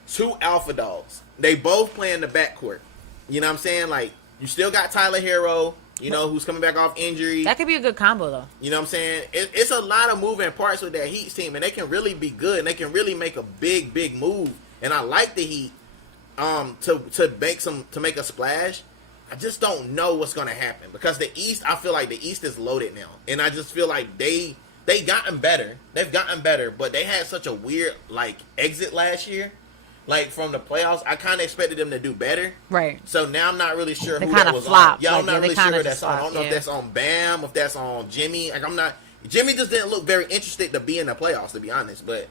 two alpha dogs. They both play in the backcourt. You know what I'm saying? Like, you still got Tyler Hero, who's coming back off injury. That could be a good combo, though. You know what I'm saying? It's a lot of moving parts with that Heat team, and they can really be good, and they can really make a big, big move. And I like the Heat to make a splash. I just don't know what's going to happen because the East, I feel like the East is loaded now, and I just feel like they gotten better. They've gotten better, but they had such a weird exit last year. Like, from the playoffs, I kind of expected them to do better. Right. So now I'm not really sure They who kinda that was flopped. on. Yeah, Like, I'm not yeah, they really sure kinda who just that's on. I don't flopped, know yeah. if that's on Bam, if that's on Jimmy. Like, I'm not. Jimmy just didn't look very interested to be in the playoffs, to be honest. But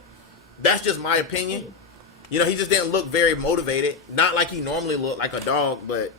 that's just my opinion. He just didn't look very motivated. Not like he normally looked, like a dog, but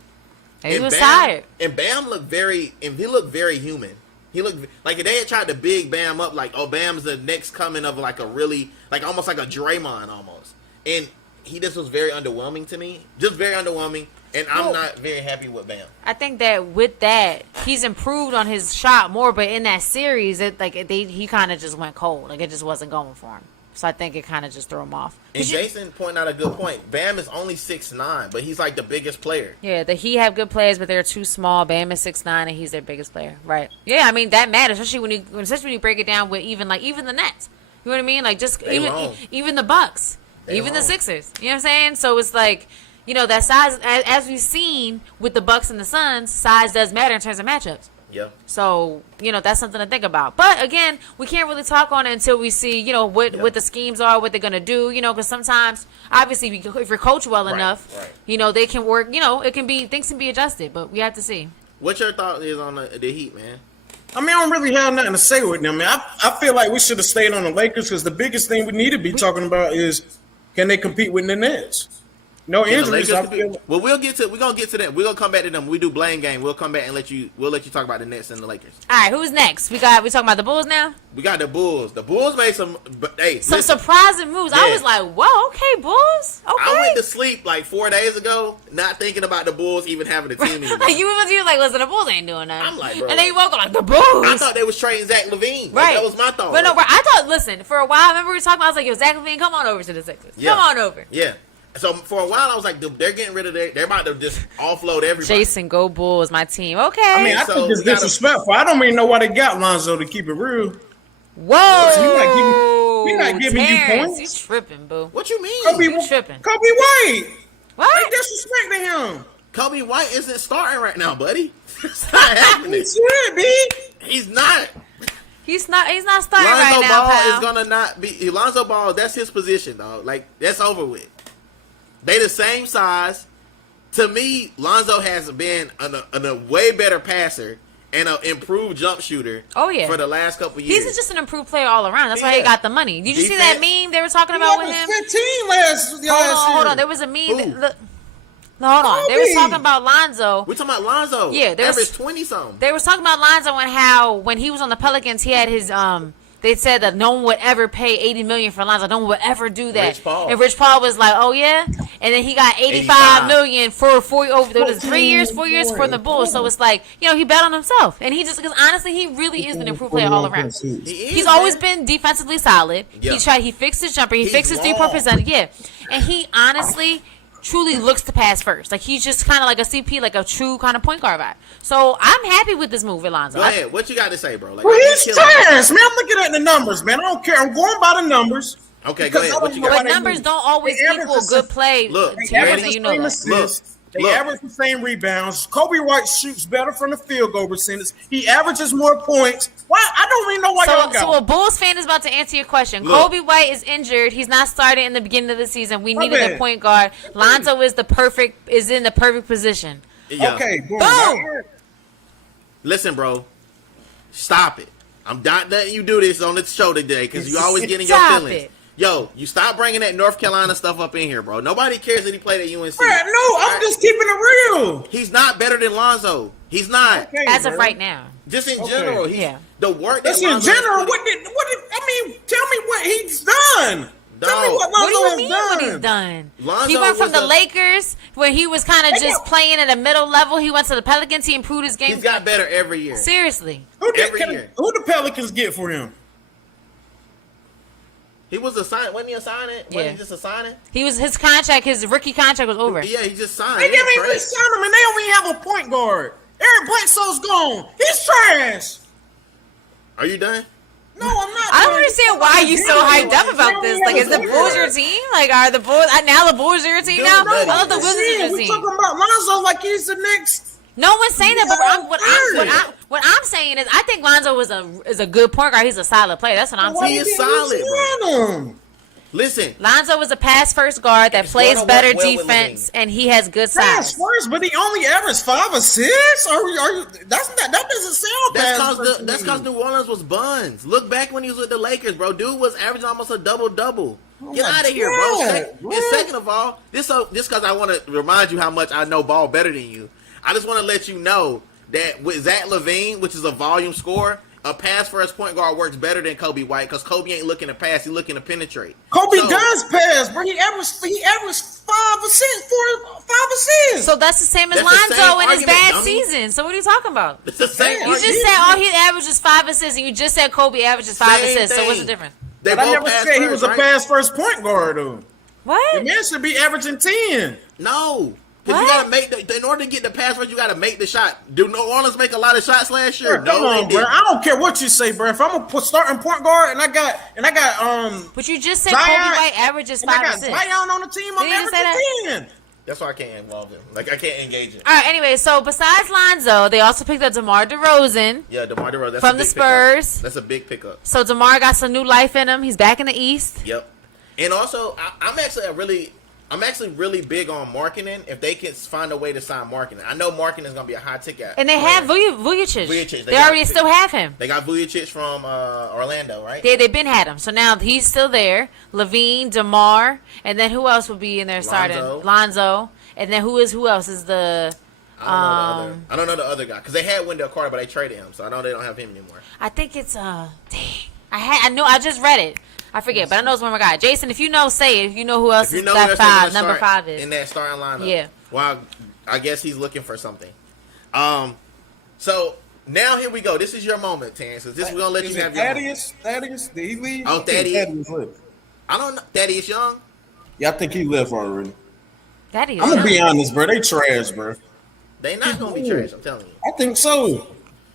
He was Bam, tired. And Bam looked very human. He looked like if they had tried to big Bam up, like, oh, Bam's the next coming of like a really, like, almost like a Draymond almost. And he just was very underwhelming to me. Just very underwhelming. And I'm not very happy with Bam. I think that with that, he's improved on his shot more, but in that series, he kind of just went cold. Like, it just wasn't going for him. So I think it kind of just threw him off. And Jason pointed out a good point. Bam is only 6'9", but he's like the biggest player. Yeah, the Heat have good players, but they're too small. Bam is 6'9", and he's their biggest player. Right. Yeah, I mean, that matters, especially when you break it down with even the Nets. You know what I mean? Like, just even the Bucks. Even the Sixers. You know what I'm saying? So it's like, that size, as we've seen with the Bucks and the Suns, size does matter in terms of matchups. Yeah. So, that's something to think about. But, again, we can't really talk on it until we see, what the schemes are, what they're going to do, because sometimes, obviously, if you're coached well enough, they can work, things can be adjusted, but we have to see. What's your thought is on the Heat, man? I mean, I don't really have nothing to say with them, man. I feel like we should have stayed on the Lakers because the biggest thing we need to be talking about is, can they compete with the Nets? No injuries. Well, we're gonna get to that. We're gonna come back to them. We do blame game. We'll come back and let you talk about the Nets and the Lakers. All right, who's next? We talking about the Bulls now? We got the Bulls. The Bulls made some surprising moves. Yeah. I was like, whoa, okay, Bulls. Okay. I went to sleep like 4 days ago, not thinking about the Bulls even having a team anymore. you were like, listen, the Bulls ain't doing nothing. I'm like, bro. And then you woke up like, the Bulls. I thought they was trading Zach LaVine. Right. Like, that was my thought. But no, I thought, listen, for a while, I remember we were talking about, I was like, yo, Zach LaVine, come on over to the Sixers. Yeah. Come on over. Yeah. So for a while, I was like, they're getting rid of they're about to just offload everybody. Jason, go Bulls, my team. Okay. I mean, I think it's disrespectful. I don't even know why they got Lonzo to keep it real. Whoa. We not giving you Terrence, points. You tripping, boo. What you mean? You tripping. Kobe White. What? They disrespecting him. Kobe White isn't starting right now, buddy. It's not happening. He's not. He's not starting Lonzo right now, Ball pal. is gonna not be. Lonzo Ball, that's his position, dog. Like, that's over with. They the same size. To me, Lonzo has been a way better passer, and an improved jump shooter. Oh, yeah. For the last couple years. He's just an improved player all around. That's why he Yeah. got the money. Did you see that meme they were talking He about with averaged him? 15 last year. Hold on. There was a meme. Who? No, hold on. They were Kobe. talking about Lonzo. We talking about Lonzo. Yeah, there's- averaged 20 something. They were talking about Lonzo and how when he was on the Pelicans, he had his They said that no one would ever pay $80 million for Lonzo. No one would ever do that. Rich Paul. And Rich Paul was like, "Oh yeah," and then he got $85 million for 4 years for the Bulls. So it's like, he bet on himself, and he just because honestly, he really is an improved player all around. He's always been defensively solid. Yeah. He fixed his jumper. He He's fixed his 3-point long. percentage. Yeah, and he honestly truly looks to pass first. Like he's just kind of like a CP, like a true kind of point guard vibe. So I'm happy with this move, Alonzo. Go ahead. What you got to say, bro? Like, Well, he's he's killing it. trash, man. I'm looking at the numbers, man. I don't care. I'm going by the numbers. Okay, go ahead. What you But got? numbers don't always They average equal the good same- play. Look, They Terrence, average and the you know same that. assists. They Look. average the same rebounds. Kobe White shoots better from the field goal percentage. He averages more points. Why? I don't even know why y'all So got a Bulls fan is about to answer your question. Look. Kobe White is injured. He's not starting in the beginning of the season. We My needed a bad. point guard. Lonzo is in the perfect position. Yeah. Okay, boom. Boom. Listen, bro. Stop it. I'm not letting you do this on the show today because you always getting your Stop feelings. it. Yo, you stop bringing that North Carolina stuff up in here, bro. Nobody cares that he played at UNC. Bruh, no, I'm just keeping it real. He's not better than Lonzo. He's not. Okay, As of bro. right now. Just in Okay. general, Yeah. the work that That's in Lonzo general. has put in- Tell me what he's done. Tell me Dog. what What do Lonzo you has mean done. what he's done? Lonzo He went from was the a- Lakers, where he was kind of They just got- playing at a middle level. He went to the Pelicans. He improved his game. He's got better every year. Seriously. Who Every year. Who the Pelicans get for him? He was a sign. Wasn't he a signing? Yeah. Wasn't he just a signing? His rookie contract was over. Yeah, he just signed. They He didn't ain't even trade. sign him, and they don't even have a point guard. Eric Bledsoe's gone. He's trash. Are you done? No, I'm not. I don't understand why you so hyped up about this. Like, is the Bulls your team? Like, are the Bulls now the Bulls are your team Dude, now? buddy. I love the Wizards are your We're team. talking about Lonzo like he's the next. No one's saying that, but what I'm saying is, I think Lonzo is a good point guard. He's a solid player. That's what I'm Why He saying. is solid, bro. sign him? Listen, Lonzo is a pass first guard that He's plays gonna better work well with defense, and he has good Pass size. first, but he only averaged 5 assists. Are you? That's not. That doesn't sound that's pass because first that's to me. because New Orleans was buns. Look back when he was with the Lakers, bro. Dude was averaging almost a double. Get my out of here, bro. God, And second of all, this because I want to remind you how much I know ball better than you. I just want to let you know that with Zach LaVine, which is a volume scorer, a pass first point guard works better than Kobe White because Kobe ain't looking to pass; he's looking to penetrate. Kobe So- does pass, but he averaged 5 assists, 5 assists. So that's the same as That's the same Lonzo in his argument, bad dummy. season. So what are you talking about? It's the same. Yeah, You just argument. said all he averages 5 assists, and you just said Kobe averages 5 Same assists. So what's the thing. difference? They but I both never pass said he first, was a right? pass first point guard though. The What? man should be averaging 10. No. Because you What? gotta make in order to get the pass first, you gotta make the shot. Do New Orleans make a lot of shots last year? Bro, come No, on, they bro. didn't. I don't care what you say, bro. If I'm a starting point guard and I got But you just said Zion- Kobe White averages and I 5 got assists. Zion on the team, I'm Did you just say averaging 10. That's why I can't involve him. Like I can't engage him. All right. Anyway, so besides Lonzo, they also picked up DeMar DeRozan. Yeah, DeMar DeRozan. That's From a the big Spurs. Pickup. That's a big pickup. So DeMar got some new life in him. He's back in the East. Yep. And also, I'm actually really big on marketing. If they can find a way to sign marketing, I know marketing is gonna be a high ticket. And they have Vujicic. Vujicic. They already still have him. They got Vujicic from Orlando, right? They've been had him. So now he's still there. Levine, DeMar, and then who else would be in there starting? Lonzo. And then who else is the? I don't know the other guy because they had Wendell Carter, but they traded him, so I know they don't have him anymore. I think it's I just read it. I forget, but I know it's one more guy. Jason, if you know, say it. If you know who else If you is know that who else they're gonna number start 5 is. in that starting lineup, Yeah. Well, I guess he's looking for something. So now here we go. This is your moment, Terrence. We're gonna let you have your moment. Thaddeus, did he leave? Oh, I think Thaddeus. left. I don't know. Thaddeus Young. Yeah, I think he left already. That is. I'm gonna be honest, bro. They trash, bro. They not gonna be trash. I'm telling you. I think so.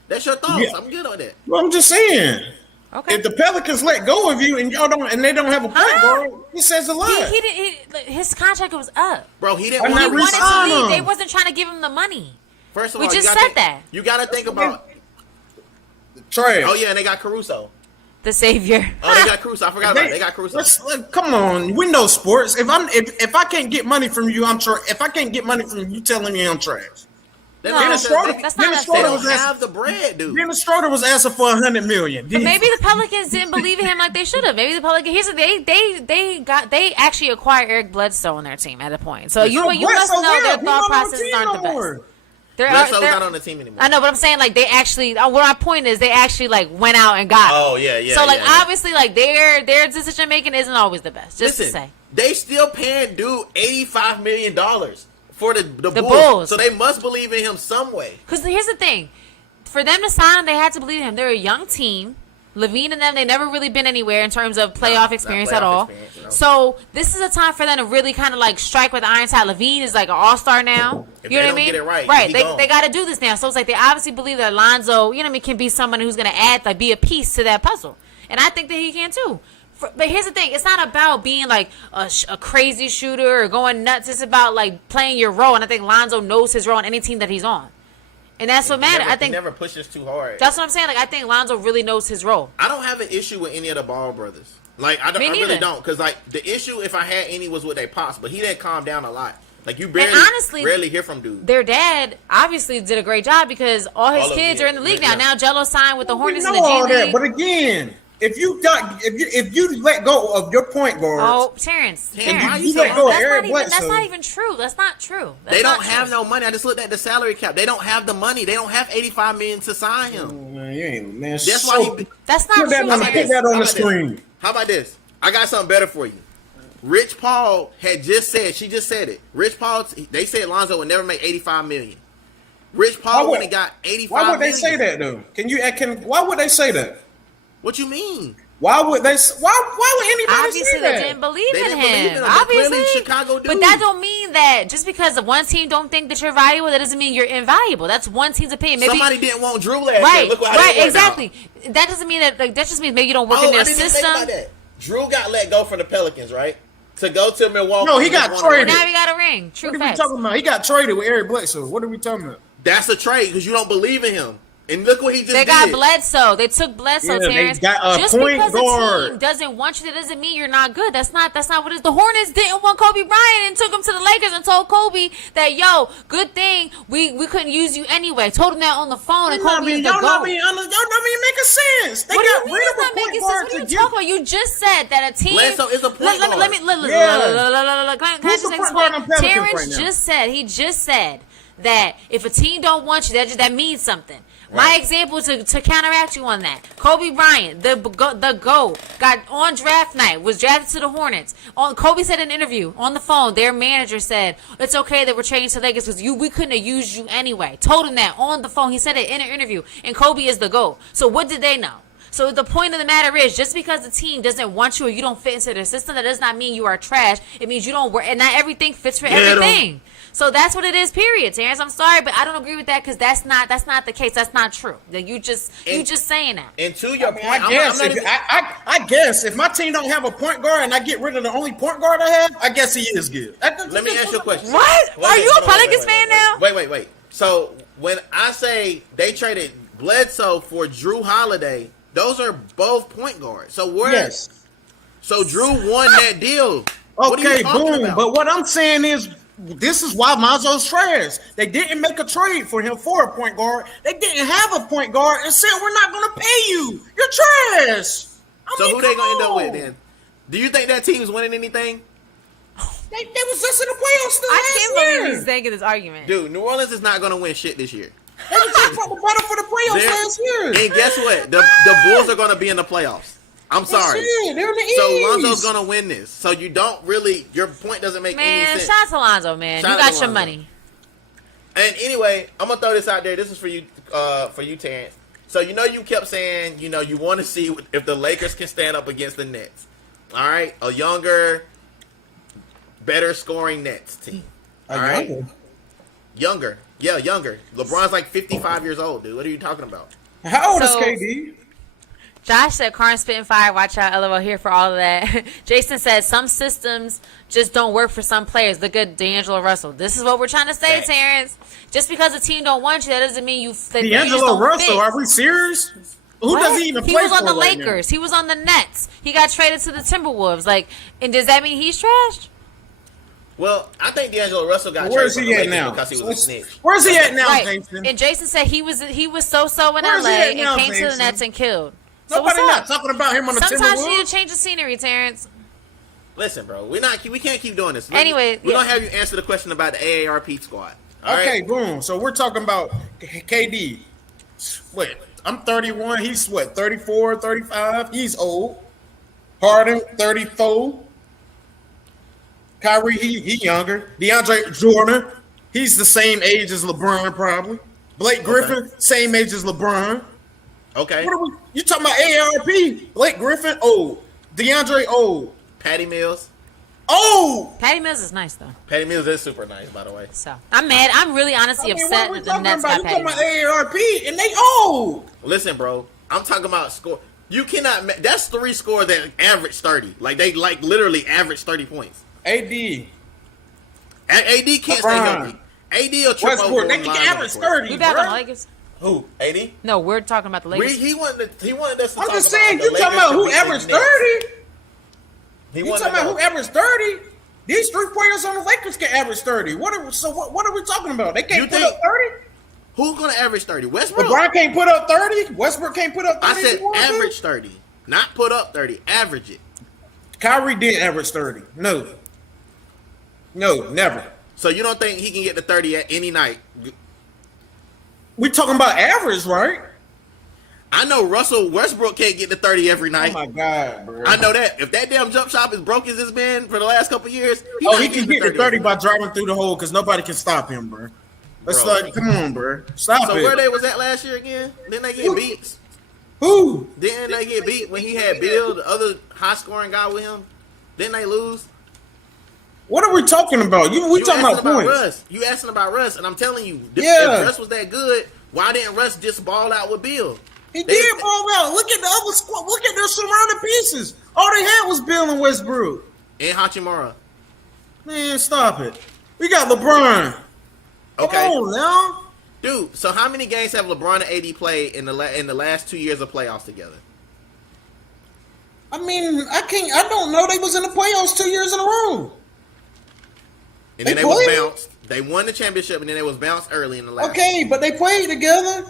That's your thoughts. Yeah. I'm good on that. Well, I'm just saying. Okay. If the Pelicans let go of you and they don't have a point guard, it says a lot. His contract was up. Bro, he didn't Why He want not to wanted to resign leave. him? They wasn't trying to give him the money. First of We all, just you gotta said think, that. You gotta think about. Trash. Oh yeah, and they got Caruso. The savior. Oh, they got Caruso. I forgot about it. They got Caruso. Come on, Windows Sports. If I can't get money from you, I'm trash. If I can't get money from you, telling me I'm trash. They No, don't Dennis have Schroeder- the- that's they not Dennis don't Schroeder was have the bread, dude. Dennis Schroeder was asking for $100 million. But maybe the Pelicans didn't believe in him like they should have. Maybe the Pelicans. Here's the they actually acquired Eric Bledsoe on their team at a point. So you must Bledsoe know their will. He thought not on the processes team aren't no the best. more. Bledsoe's not on the team anymore. I know, but I'm saying like they actually. What my point is, they actually like went out and got. Oh yeah. So like yeah. obviously like their decision making isn't always the best. Just Listen, to say. they still paying dude $85 million for the Bulls. Bulls. So they must believe in him some way. Because here's the thing, for them to sign him, they had to believe in him. They're a young team. Levine and them, they never really been anywhere in terms of playoff experience at all. So this is a time for them to really kind of like strike with the iron side. Levine is like an all-star now. If You know they what I don't mean? get it right, Right. he They gone. got to do this now. So it's like they obviously believe that Lonzo, you know what I mean, can be someone who's going to add, like, be a piece to that puzzle. And I think that he can too. But here's the thing. It's not about being like a crazy shooter or going nuts. It's about like playing your role. And I think Lonzo knows his role on any team that he's on. And that's what matters. I think he never pushes too hard. that's what I'm saying. Like I think Lonzo really knows his role. I don't have an issue with any of the Ball brothers. Like I really neither. don't, because like the issue, if I had any, was with their pops, but he didn't calm down a lot. Like you honestly, rarely hear from dude. Their dad obviously did a great job because all his All of kids it. are in the league Yeah. now. Now Jello signed with the We Hornets know in the G all that, League. but again, if you let go of your point guards, Oh, Terrence. why you you let go of That's Eric not, even, that's Bledsoe. not even true. That's not true. That's They not don't have true. no money. I just looked at the salary cap. They don't have the money. They don't have $85 million to sign him. Man, you ain't man. That's so, why he. That's not put that true. on, Terrence. put that on How the about this? screen. How about this? I got something better for you. Rich Paul had just said, she just said it. Rich Paul, they said Lonzo would never make $85 million. Rich Paul went and got $85 Why would they million. say that though? Why would they say that? What you mean? Why would they? Why would anybody Obviously, say they that? didn't believe They in didn't believe in him. him, but clearly Obviously, Chicago do. but that don't mean that just because one team don't think that you're valuable, that doesn't mean you're invaluable. That's one team's opinion. Maybe Somebody didn't want Drew last year. right, Look how right, they worked exactly. out. That doesn't mean that. Like, that just means maybe you don't work Oh, in their I didn't even think system. about that. Drew got let go from the Pelicans, right? To go to Milwaukee. No, he got Won a ring. traded. Now we got a ring. True What are we facts. talking about? He got traded with Eric Bledsoe. What are we talking about? That's a trade because you don't believe in him. And look what he just They did. got Bledsoe. They took Bledsoe, Yeah, they Terrence. got a Just point because guard. a team doesn't want you, that doesn't mean you're not good. That's not what it is. The Hornets didn't want Kobe Bryant and took him to the Lakers and told Kobe that, yo, good thing we couldn't use you anyway. Told him that on the phone, and Kobe is the Y'all not GOAT. being honest. Y'all not being making sense. They What do got you mean rid it's of a not point making sense? guard What are you to talking about? You just said that a team. Bledsoe is a point Let guard. me. Yeah. Can I Who's just the point guard explain? on Pelicans Terrence right now? he just said that if a team don't want you, that means something. My Right. example to counteract you on that: Kobe Bryant, the GOAT, got on draft night, was drafted to the Hornets. Kobe said in an interview on the phone, their manager said it's okay that we're trading to Lakers because we couldn't have used you anyway. Told him that on the phone. He said it in an interview, and Kobe is the GOAT. So what did they know? So the point of the matter is, just because the team doesn't want you or you don't fit into their system, that does not mean you are trash. It means you don't work, and not everything fits for everything. So that's what it is. Period, Terrence. I'm sorry, but I don't agree with that because that's not the case. That's not true. That you just saying that. And to your point, I guess if my team don't have a point guard and I get rid of the only point guard I have, I guess he is good. let me ask you a question. What? Wait, Are you a hold on, Pelicans fan now? Wait. So when I say they traded Bledsoe for Drew Holiday, those are both point guards. So where? Yes. So Drew won that deal. What are you Okay, talking boom. about? But what I'm saying is, this is why Lonzo's trash. They didn't make a trade for him for a point guard. They didn't have a point guard and said, we're not going to pay you. You're trash. So who they gonna end up with then? Do you think that team's winning anything? They was just in the playoffs still I last can't believe year. he's thinking this argument. Dude, New Orleans is not gonna win shit this year. They was just from the bottom for the playoffs They're- last year. And guess what? The Bulls are gonna be in the playoffs. I'm sorry. That's it. They're in the So East. Lonzo's gonna win this. So you don't really. Your point doesn't make any Man, sense. shout out to Lonzo, man. Shout You out got to your Lonzo. money. And anyway, I'm gonna throw this out there. This is for you, Terrence. So you kept saying, you want to see if the Lakers can stand up against the Nets. All right, a younger, better scoring Nets team. All right, younger. Yeah, younger. LeBron's like 55 years old, dude. What are you talking about? How old So- is KD? Josh said, Karn spitting fire. Watch out, LOL, here for all of that. Jason said, some systems just don't work for some players. Look at D'Angelo Russell. This is what we're trying to say, Facts. Terrence. Just because a team don't want you, that doesn't mean you just D'Angelo don't Russell, fit. are we serious? Who What? does he even He play was on for the right now? Lakers. He was on the Nets. He got traded to the Timberwolves. And does that mean he's trashed? Well, I think D'Angelo Russell got Where's traded from he the at Lakers now? because he was a snitch. Where's he at now, Right. Jason? And Jason said he was so in Where's LA he at and now, came to the Jason? Nets and killed. So Nobody what's not up? talking about him on the Sometimes you need Timberwolves. to change the scenery, Terrence. Listen, bro, we can't keep doing this. Anyway, we're yeah. gonna have you answer the question about the AARP squad. All Okay, right? boom. So we're talking about KD. Wait, I'm 31. He's what, 34, 35? He's old. Harden, 34. Kyrie, he younger. DeAndre Jordan, he's the same age as LeBron, probably. Blake Griffin, same age as LeBron. Okay. What are we? You talking about AARP? Blake Griffin, old. DeAndre, old. Patty Mills. Old. Patty Mills is nice though. Patty Mills is super nice, by the way. So I'm mad. I'm really honestly I mean, upset what are we that the talking Nets about? got You Patty talking about Mills. AARP, and they old. Listen, bro, I'm talking about score. You cannot. That's 3 scores that average 30. Like they literally average 30 points. AD. AD can't stay LeBron. healthy. AD will trip over Westbrook, they one can line average on the court. 30. We back on the bro. Lakers? Who? AD? No, we're talking about the Lakers. He wanted us to I'm talk just about saying, the you talking Lakers about to who beat the averaged Nets. 30? He You wanted talking about to who know. averaged 30? These 3 players on the Lakers can average 30. What are we talking about? They can't You put think- up 30? Who's gonna average 30? Westbrook. LeBron can't put up 30? Westbrook can't put up 30? I said if he wants to? average 30, not put up 30. Average it. Kyrie didn't average 30. No. No, never. So you don't think he can get to 30 at any night? We talking about average, right? I know Russell Westbrook can't get to 30 every Oh night. my God, bro. I know that. If that damn jump shot is broke as it's been for the last couple years, He not can getting get to 30 every by night. driving through the hole because nobody can stop him, bro. It's Bro. like, come on, bro. Stop So it. where they was at last year again? Didn't they get beat? Who? Didn't they get beat when he had Bill, the other high scoring guy with him? Didn't they lose? What are we talking about? We You talking asking about points. Russ. You asking about Russ, and I'm telling you, Yeah. if Russ was that good, why didn't Russ just ball out with Bill? He did ball out. Look at the other squad. Look at their surrounding pieces. All they had was Bill and Westbrook. And Hachimura. Man, stop it. We got LeBron. Okay. Come on now. Dude, so how many games have LeBron and AD played in the last 2 years of playoffs together? I mean, I don't know. They was in the playoffs 2 years in a row. And then They they was played? bounced. They won the championship, and then they was bounced early in the last. Okay, but they played together.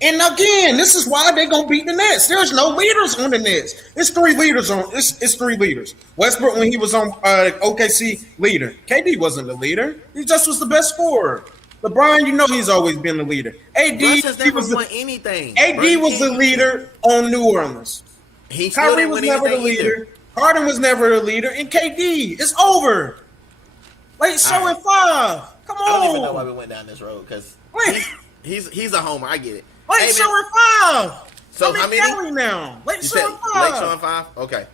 And again, this is why they gonna beat the Nets. There's no leaders on the Nets. It's 3 leaders on. It's 3 leaders. Westbrook when he was on OKC leader. KD wasn't the leader. He just was the best scorer. LeBron, you know he's always been the leader. AD, Russ has he never was the, won anything. AD bro. You was the can't- leader on New Orleans. He still Kyrie didn't was win never the anything either. leader. Harden was never the leader. And KD, it's over. Late show All right. at 5. Come I don't even know why on. we went down this road because Wait. he's a homer. I get it. Late Hey, show man, at 5. So I'm how in many? Cali now. Late You show said at 5. Lake Show and 5? Okay.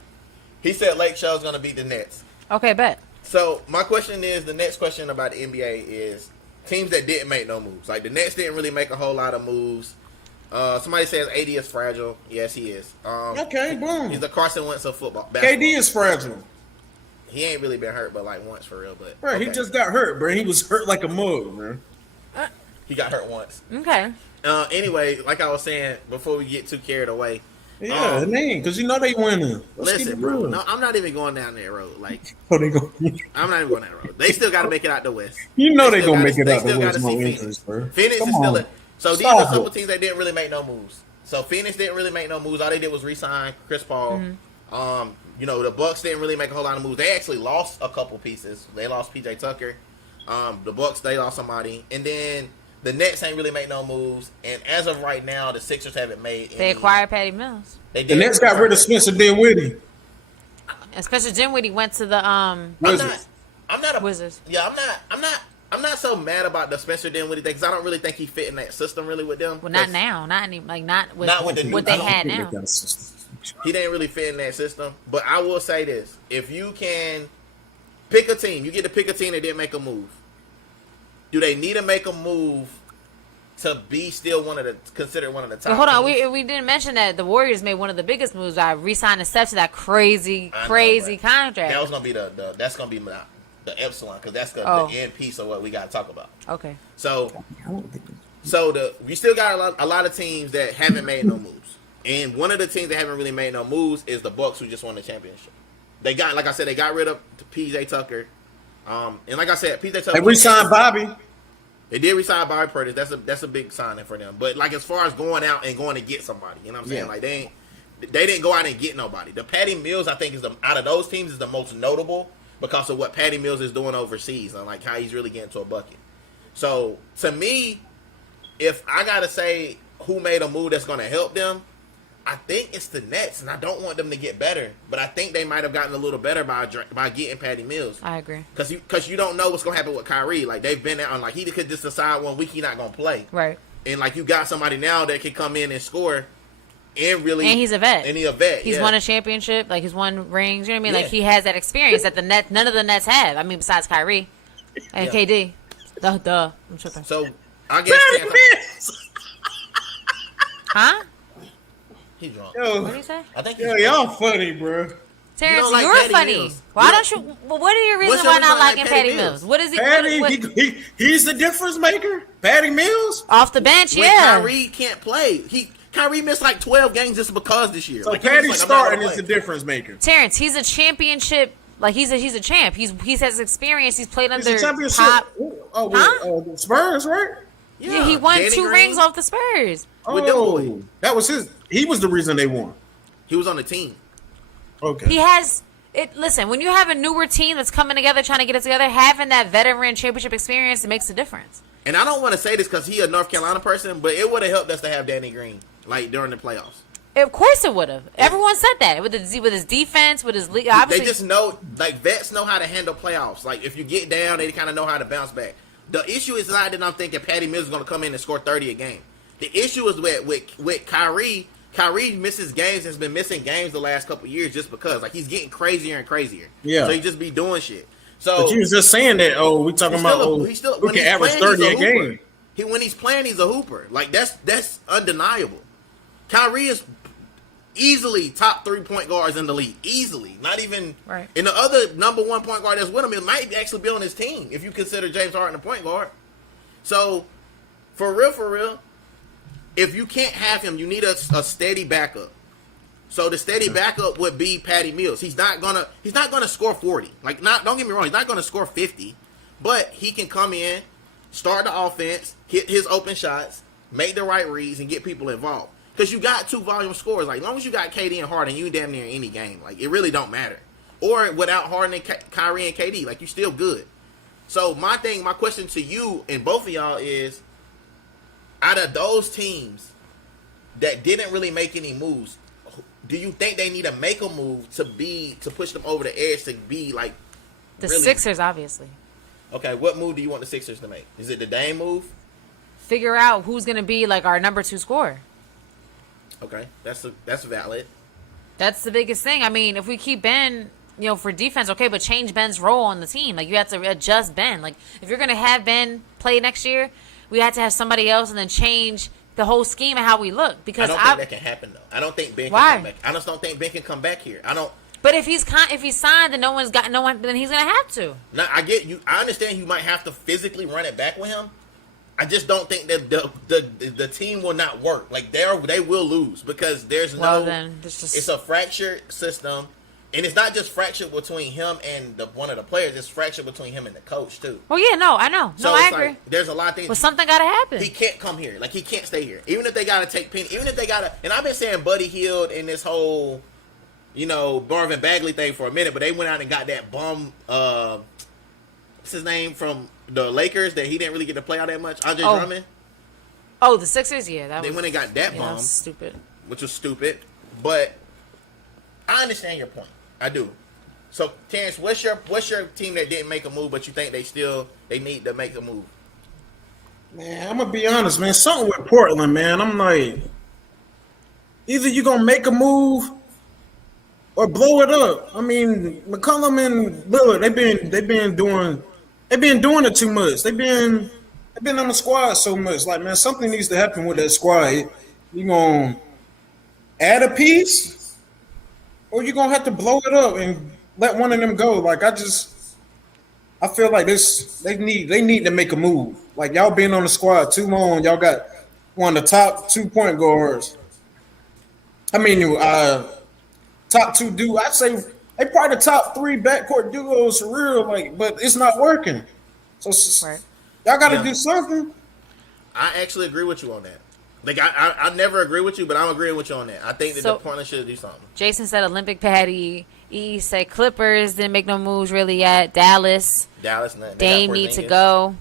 He said Lake Show's going to beat the Nets. Okay, bet. So my question is, the next question about the NBA is teams that didn't make no moves. Like the Nets didn't really make a whole lot of moves. Somebody says AD is fragile. Yes, he is. Okay, boom. He's the Carson Wentz of football. Basketball. KD is fragile. He ain't really been hurt, but like once for real. But Bro, he okay. just got hurt, bro. He was hurt like a mug, man. he got hurt once. Okay. Anyway, like I was saying before we get too carried away. Yeah, man, because you know they winning. Let's keep Listen, it bro. moving. No, I'm not even going down that road. Like Oh, they go. I'm not even going down that road. They still got to make it out the West. You know they still gonna gotta- make it they out the still West. gotta No see interest, bro. Phoenix Come is still on. a, so these Stop are a couple it. teams that didn't really make no moves. So Phoenix didn't really make no moves. All they did was re-sign Chris Paul. You know, the Bucks didn't really make a whole lot of moves. They actually lost a couple pieces. They lost PJ Tucker. The Bucks, they lost somebody. And then the Nets ain't really made no moves. And as of right now, the Sixers haven't made They any. acquired Patty Mills. They The did. Nets got rid of Spencer Dinwiddie. Especially Dinwiddie went to the Wizards. I'm not a Wizards. Yeah, I'm not so mad about the Spencer Dinwiddie thing because I don't really think he fit in that system really with them. Well, not 'Cause now. Not any like not with Not with the new- what I they don't had think now. they got a system. He didn't really fit in that system. But I will say this: if you can pick a team, you get to pick a team that didn't make a move. Do they need to make a move to be still considered one of the top? But hold on, teams? we didn't mention that the Warriors made one of the biggest moves by re-signing Steph to that crazy I know, crazy but contract. That was gonna be that's gonna be the epsilon because that's the end piece of what we got to talk about. Okay. So we still got a lot of teams that haven't made no moves, and one of the teams that haven't really made no moves is the Bucks, who just won the championship. They got, like I said, they got rid of PJ Tucker. And like I said, PJ Tucker. They re-signed Bobby. They did resign Bobby Purdy. That's a big signing for them. But like as far as going out and going to get somebody, you know what I'm saying? Yeah. Like they didn't go out and get nobody. The Patty Mills, I think, is out of those teams is the most notable because of what Patty Mills is doing overseas and like how he's really getting to a bucket. So to me, if I gotta say who made a move that's gonna help them, I think it's the Nets, and I don't want them to get better, but I think they might have gotten a little better by getting Patty Mills. I agree. Because you don't know what's gonna happen with Kyrie. Like they've been on, like he could just decide one week he's not gonna play. Right. And like you got somebody now that can come in and score, and really, And he's a vet. And he's a vet. He's yeah. won a championship. Like he's won rings. You know what I mean? Yeah. Like he has that experience that none of the Nets have. I mean, besides Kyrie and Yeah. KD. Duh. I'm tripping. So I guess Patty Mills. Huh? he drunk. Yo, What did he say? I think yo, y'all funny, bro. Terrence, don't like you're Patty funny. Mills. Why You don't you? Well, what are your reasons What's your why reason not why I like liking Patty Patty Mills? Mills? What is he? Patty, What, he's the difference maker. Patty Mills. off the bench, when yeah. Kyrie can't play, Kyrie missed like 12 games just because this year. So Like, he was Patty like, I'm not starting gonna is the play. difference maker. Terrence, he's a championship. Like he's a champ. He has experience. He's played He's under a championship. top. Oh, wait, Huh? the Spurs, right? Yeah, he won Danny 2 Green, rings off the Spurs. With them Oh, boys. that was his. He was the reason they won. He was on the team. Okay. He has it. Listen, when you have a newer team that's coming together, trying to get it together, having that veteran championship experience, it makes a difference. And I don't want to say this because he a North Carolina person, but it would have helped us to have Danny Green like during the playoffs. Of course, it would have. Everyone said that with his defense, with his league. Obviously, They just know, like vets know how to handle playoffs. Like if you get down, they kind of know how to bounce back. The issue is not that I'm thinking Patty Mills is going to come in and score 30 a game. The issue is with Kyrie. Kyrie misses games. Has been missing games the last couple of years just because like he's getting crazier and crazier. Yeah. So he just be doing shit. So But you was just saying that. Oh, we talking about who when can he's average playing, 30 a he's hooper. game. When he's playing, he's a hooper. Like that's undeniable. Kyrie is easily top 3 point guards in the league. Easily, not even. Right. And the other number 1 point guard that's with him, it might actually be on his team if you consider James Harden a point guard. So, for real, if you can't have him, you need a steady backup. So the steady backup would be Patty Mills. He's not gonna score 40. Like don't get me wrong, he's not gonna score 50, but he can come in, start the offense, hit his open shots, make the right reads, and get people involved. Because you got 2 volume scorers. Like as long as you got KD and Harden, you damn near any game. Like it really don't matter. Or without Harden and Kyrie and KD, like you still good. So my question to you and both of y'all is, out of those teams that didn't really make any moves, do you think they need to make a move to push them over the edge to be like the really? Sixers, obviously. Okay, what move do you want the Sixers to make? Is it the Dame move? Figure out who's going to be like our number 2 scorer. Okay, that's valid. That's the biggest thing. I mean, if we keep Ben, for defense, okay, but change Ben's role on the team. Like, you have to adjust Ben. Like, if you're going to have Ben play next year, we have to have somebody else and then change the whole scheme and how we look. Because I don't think that can happen, though. I don't think Ben Why? can come back. I just don't think Ben can come back here. I don't. But if he's signed and no one, then he's going to have to. Now, I get you. I understand you might have to physically run it back with him. I just don't think that the team will not work. Like they will lose because there's it's a fractured system, and it's not just fractured between him and one of the players. It's fractured between him and the coach too. Well, yeah, no, I know. So no, I it's agree. like, there's a lot of things. But something got to happen. He can't come here. Like he can't stay here. Even if they gotta take Penny. Even if they gotta. And I've been saying Buddy Hield in this whole, Marvin Bagley thing for a minute, but they went out and got that bum. What's his name from the Lakers that he didn't really get to play all that much? Andre Drummond. Oh, the Sixers, yeah. They went and got that bomb. Stupid. Which was stupid. But I understand your point. I do. So, Terrence, what's your team that didn't make a move, but you think they need to make a move? Man, I'm gonna be honest, man. Something with Portland, man. I'm like, either you're gonna make a move or blow it up. I mean, McCollum and Lillard, they've been doing it too much. They've been on the squad so much. Like, man, something needs to happen with that squad. You gonna add a piece, or you gonna have to blow it up and let one of them go. Like, I feel like they need to make a move. Like, y'all been on the squad too long. Y'all got one of the top 2 point guards. I mean, top 2 dudes. I'd say they probably the top 3 backcourt duos for real. Like, but it's not working. So Right. y'all got to Yeah. do something. I actually agree with you on that. Like I never agree with you, but I'm agreeing with you on that. I think that So- the Portland should do something. Jason said Olympic Patty. E said Clippers didn't make no moves really yet. Dallas. Dallas, nothing. Dame need to go.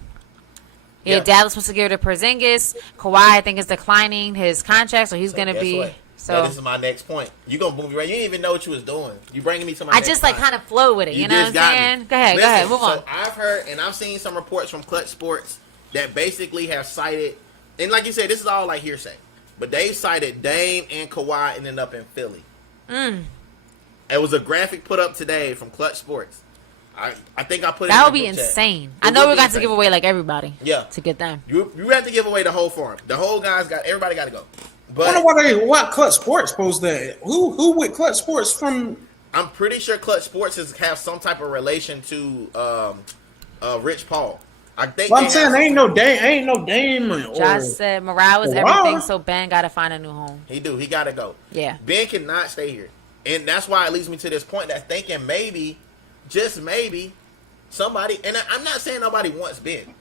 Yeah, Dallas wants to give it to Porzingis. Kawhi, I think, is declining his contract, so he's going to Guess be. what? So Yeah, this is my next point. You gonna move me right? You didn't even know what you was doing. You bringing me to my. I next just like point. kind of flow with it. You know what I'm just got me. saying? Go ahead, Listen, move on. So I've heard and I've seen some reports from Clutch Sports that basically have cited, and like you said, this is all like hearsay, but they cited Dame and Kawhi ending up in Philly. It was a graphic put up today from Clutch Sports. I think I put it. That in would the be group chat. insane. It I know would we're be going to insane. give away like everybody. Yeah. To get them. You have to give away the whole farm. The whole guys got everybody got to go. I But wonder why Clutch Sports posed that. Who with Clutch Sports from? I'm pretty sure Clutch Sports have some type of relation to Rich Paul. I think. Well, I'm saying ain't no Dame. Or, Josh said morale is Wow. everything, so Ben got to find a new home. He got to go. Yeah. Ben cannot stay here, and that's why it leads me to this point that thinking maybe, just maybe, somebody. And I'm not saying nobody wants Ben.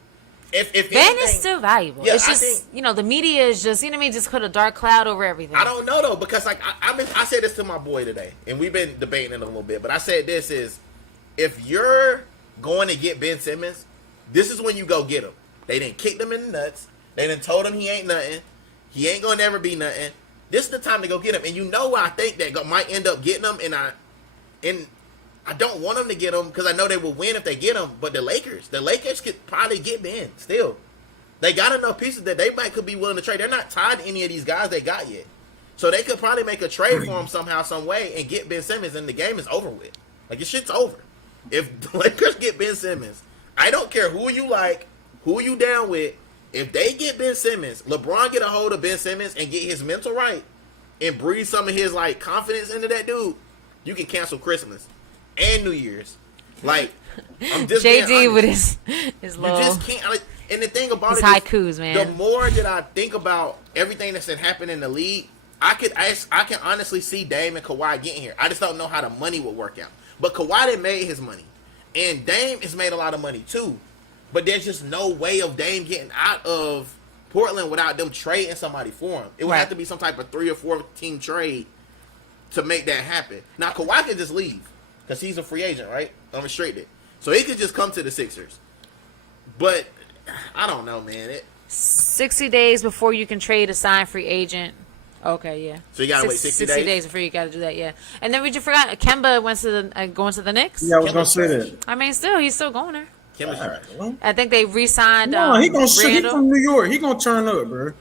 If Ben anything, is still valuable. Yeah, It's I just, think- the media is just, you know what I mean, just put a dark cloud over everything. I don't know though, because like I said this to my boy today, and we've been debating it a little bit. But I said this is, if you're going to get Ben Simmons, this is when you go get him. They didn't kick him in the nuts. They didn't told him he ain't nothing. He ain't gonna never be nothing. This is the time to go get him. And you know why I think that might end up getting him, and I don't want them to get him because I know they will win if they get him. But the Lakers could probably get Ben still. They got enough pieces that they could be willing to trade. They're not tied to any of these guys they got yet. So they could probably make a trade for him somehow, some way, and get Ben Simmons, and the game is over with. Like, this shit's over. If the Lakers get Ben Simmons, I don't care who you like, who you down with. If they get Ben Simmons, LeBron get a hold of Ben Simmons and get his mental right and breathe some of his, like, confidence into that dude, you can cancel Christmas and New Year's. Like, I'm just being JD honest. with his You little just can't. And the thing about his it haikus, is, man. the more that I think about everything that's happened in the league, I can honestly see Dame and Kawhi getting here. I just don't know how the money would work out. But Kawhi done made his money, and Dame has made a lot of money too. But there's just no way of Dame getting out of Portland without them trading somebody for him. It would Right. have to be some type of 3 or 4 team trade to make that happen. Now Kawhi can just leave because he's a free agent, right? Unrestricted, so he could just come to the Sixers. But I don't know, man. 60 days before you can trade a signed free agent. Okay, yeah. So you gotta wait 60 days? before you gotta do that, yeah. And then we just forgot Kemba went to the going to the Knicks. Yeah, I was gonna Kemba's say trash. that. I mean, still he's still going there. Kemba's trash. I think they re-signed. No, he gonna he Randall. from New York. He gonna turn up, bro.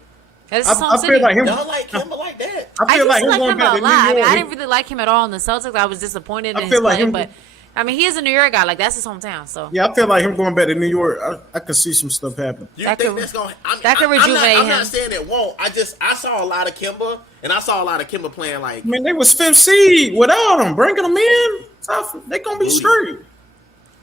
That's his home I city. feel like him. Y'all like Kemba like that? I I feel used like to him like going him back a to lot. New I mean, York. I didn't really like him at all in the Celtics. I was disappointed in I his feel like play, him- but I mean, he is a New York guy. Like that's his hometown. So Yeah, I feel like him going back to New York. I could see some stuff happen. You That think could- that's gonna? I mean, that could I'm rejuvenate I'm not him. saying it won't. I saw a lot of Kemba, and I saw a lot of Kemba playing like. I mean, they was 5th seed without him. Bringing them in, tough. They gonna be Booty. straight.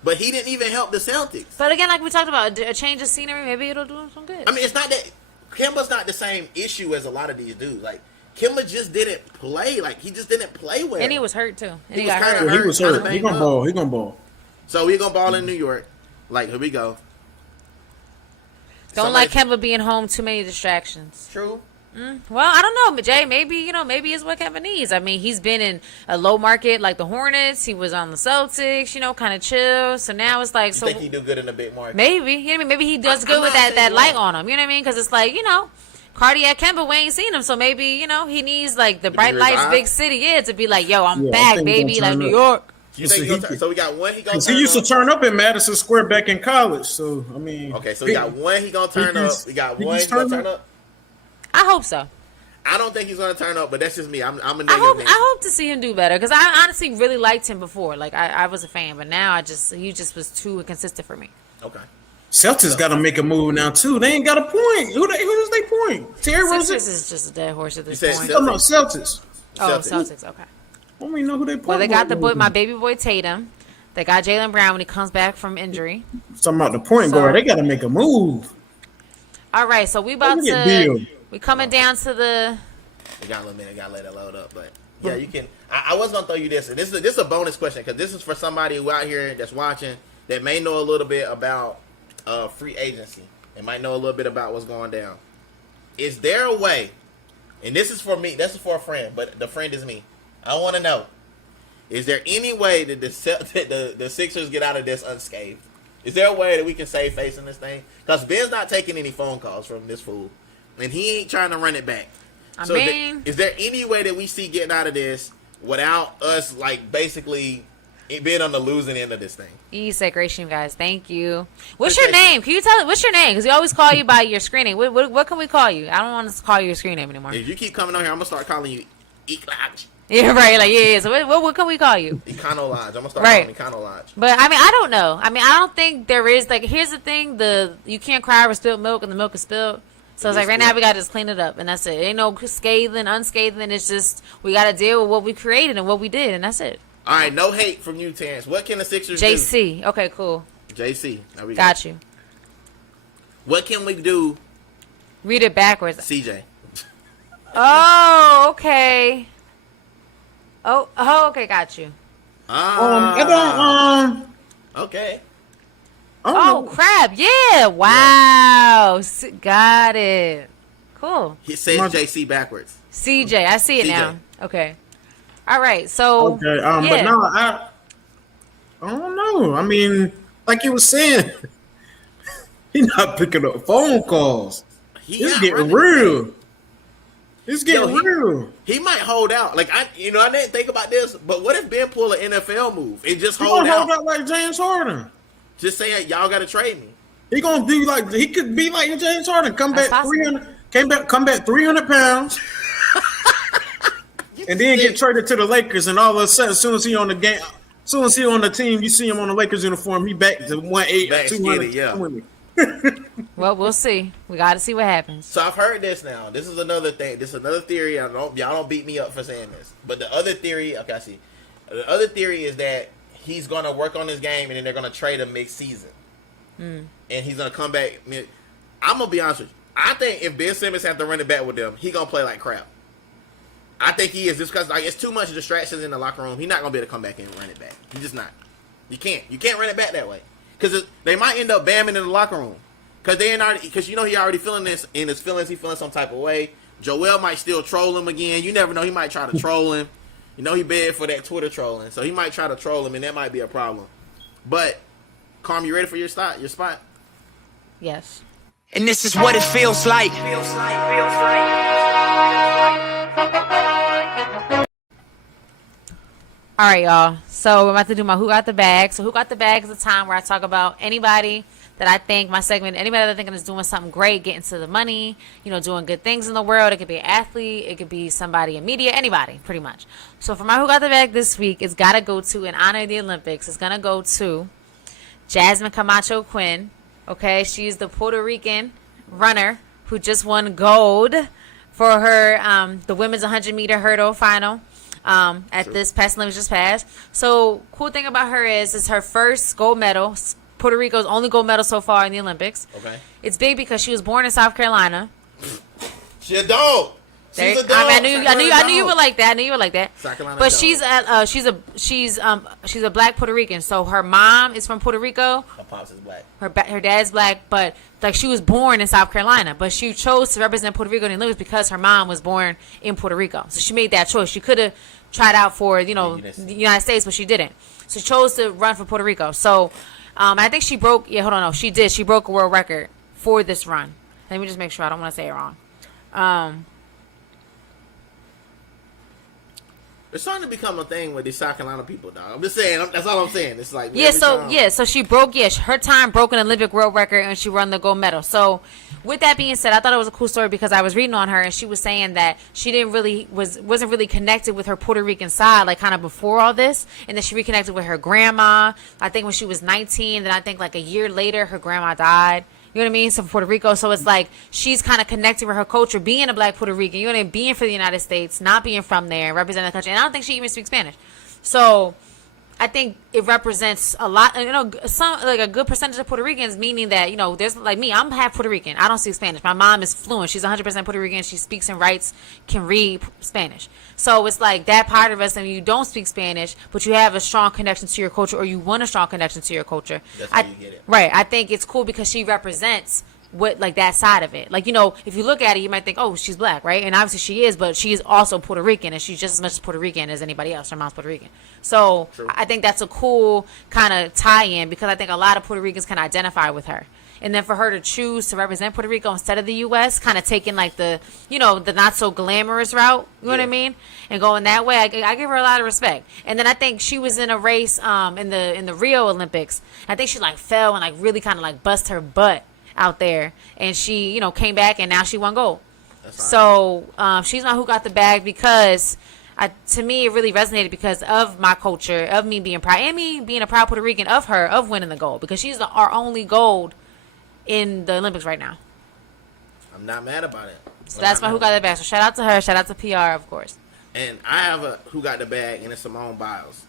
But he didn't even help the Celtics. But again, like we talked about, a change of scenery, maybe it'll do him some good. I mean, it's not that Kemba's not the same issue as a lot of these dudes. Like Kemba just didn't play. Like he just didn't play well. And he was hurt too. And he was got kinda hurt. Yeah, he was kinda hurt. He banged gonna up. ball. He gonna ball. So we're gonna ball in New York. Like here we go. Don't Somebody- like Kemba being home. Too many distractions. True. Well, I don't know, Jay. Maybe it's what Kemba needs. I mean, he's been in a low market like the Hornets. He was on the Celtics. Kind of chill. So now it's like, You so think he do good in a big market? maybe you know what I mean. Maybe he does I'm good with not saying that he light won't. on him. You know what I mean? Because it's like cardiac Kemba. We ain't seen him, so maybe he needs like the bright lights, revived? big city, to be like, yo, I'm Yeah, I back, think he baby, gonna like turn New up. York. You think So he'll turn, so we got one. He gonna Cause turn he used to up. turn up in Madison Square back in college. So I mean, Okay, so we got one. He gonna turn up. We got he one. just He gonna turned turn up. I hope so. I don't think he's gonna turn up, but that's just me. I'm a I negative. hope Nancy. I hope to see him do better because I honestly really liked him before. Like I was a fan, but now he just was too inconsistent for me. Okay. Celtics got to make a move now too. They ain't got a point. Who does they point? Terry Sixers Rozier. is just a dead horse at this said point. Oh no, Celtics. Oh, Celtics. Celtics. Okay. I don't even know who they point. Well, they got my baby boy Tatum. They got Jaylen Brown when he comes back from injury. Talking about the point So- guard. They got to make a move. All right, so we about Look at Bill. to we coming down to the It got a little minute. Got to let it load up. But yeah, you can. I was gonna throw you this. And this is a bonus question because this is for somebody who out here that's watching that may know a little bit about free agency and might know a little bit about what's going down. Is there a way? And this is for me. This is for a friend, but the friend is me. I want to know: is there any way that the Sixers get out of this unscathed? Is there a way that we can save face in this thing? Because Ben's not taking any phone calls from this fool, and he ain't trying to run it back. Is there any way that we see getting out of this without us, like, basically being on the losing end of this thing? Segregation, guys. Thank you. What's your name? Can you tell it? What's your name? Because we always call you by your screen name. What can we call you? I don't want to call you your screen name anymore. If you keep coming on here, I'm going to start calling you Eklodge. Yeah, right. Like, yeah. So what can we call you? Econo Lodge. I'm going to start calling you Econo Lodge. But, I mean, I don't know. I mean, I don't think there is, like, here's the thing. You can't cry over spilled milk and the milk is spilled. So it's like right now we got to just clean it up. And that's it. Ain't no scathing, unscathing. It's just we got to deal with what we created and what we did. And that's it. All right. No hate from you, Terrence. What can the Sixers do? JC. Okay, cool. JC. There we got you. What can we do? Read it backwards. CJ. Oh, okay. Oh, okay, got you. Okay. Oh, crap. Yeah. Wow. Got it. Cool. He says JC backwards. CJ. I see it now. Okay. All right. So. Okay. But no, I don't know. I mean, like you were saying, he's not picking up phone calls. It's getting real. It's getting real. He might hold out. Like I didn't think about this, but what if Ben pull an NFL move and just He hold gonna out? hold out like James Harden. Just say, hey, y'all got to trade me. He gonna do like he could be like James Harden. Come back 300 pounds, and then get traded to the Lakers. And all of a sudden, as soon as he on the game, as soon as he on the team, you see him on the Lakers uniform. He back to 180, 200. Yeah. Well, we'll see. We got to see what happens. So I've heard this now. This is another thing. This is another theory. Y'all don't beat me up for saying this. But the other theory, okay, I see. The other theory is that he's going to work on his game, and then they're going to trade him mid-season. And he's going to come back. I'm going to be honest with you. I think if Ben Simmons has to run it back with them, he's going to play like crap. I think he is. Just because it's too much distractions in the locker room. He's not going to be able to come back and run it back. He's just not. You can't. You can't run it back that way. Because they might end up bamming in the locker room. Because he already feeling this in his feelings. He feeling some type of way. Joel might still troll him again. You never know. He might try to troll him. He bad for that Twitter trolling. So he might try to troll him, and that might be a problem. But, Carm, you ready for your spot? Yes. And this is what it feels like. All right, y'all. So we're about to do my Who Got the Bag. So Who Got the Bag is a time where I talk about anybody that I think anybody that I think is doing something great, getting to the money, doing good things in the world. It could be an athlete. It could be somebody in media, anybody, pretty much. So for my Who Got the Bag this week, it's got to go to, in honor of the Olympics, it's going to go to Jasmine Camacho Quinn. Okay, she's the Puerto Rican runner who just won gold for her the women's 100-meter hurdle final at this past Olympics just passed. So cool thing about her is it's her first gold medal. Puerto Rico's only gold medal so far in the Olympics. Okay, it's big because she was born in South Carolina. She's a dog. She's a dog. I knew you would like that. I knew you would like that. But she's a black Puerto Rican. So her mom is from Puerto Rico. Her pops is black. Her dad's black, but like she was born in South Carolina, but she chose to represent Puerto Rico in the Olympics because her mom was born in Puerto Rico. So she made that choice. She could have tried out for the United States, but she didn't. So she chose to run for Puerto Rico. So I think she broke. Yeah, hold on. No, she did. She broke a world record for this run. Let me just make sure. I don't want to say it wrong. It's starting to become a thing with these South Carolina people, dog. I'm just saying. That's all I'm saying. It's like so she broke. Her time broke an Olympic world record, and she won the gold medal. So, with that being said, I thought it was a cool story because I was reading on her, and she was saying that she wasn't really connected with her Puerto Rican side, like kind of before all this, and then she reconnected with her grandma. I think when she was 19, then I think like a year later, her grandma died. You know what I mean? So from Puerto Rico. So it's like she's kind of connected with her culture, being a black Puerto Rican, you know what I mean? Being for the United States, not being from there, representing the country. And I don't think she even speaks Spanish. So I think it represents a lot, some like a good percentage of Puerto Ricans, meaning that, there's like me, I'm half Puerto Rican. I don't speak Spanish. My mom is fluent. She's 100% Puerto Rican. She speaks and writes, can read Spanish. So it's like that part of us, and you don't speak Spanish, but you have a strong connection to your culture, or you want a strong connection to your culture. That's how you get it. Right. I think it's cool because she represents what, like, that side of it. Like, if you look at it, you might think, oh, she's black, right? And obviously she is, but she is also Puerto Rican, and she's just as much Puerto Rican as anybody else. Her mom's Puerto Rican. So True. I think that's a cool kind of tie-in, because I think a lot of Puerto Ricans can identify with her. And then for her to choose to represent Puerto Rico instead of the U.S., kind of taking like the not so glamorous route, you know what I mean? And going that way, I give her a lot of respect. And then I think she was in a race in the Rio Olympics. I think she like fell and like really kind of like bust her butt out there, and she came back, and now she won gold. So she's not who got the bag, because to me it really resonated because of my culture, of me being proud, and me being a proud Puerto Rican of her, of winning the gold, because she's our only gold in the Olympics right now. I'm not mad about it. So that's my who got the bag. So shout out to her, shout out to PR, of course. And I have a who got the bag, and it's Simone Biles.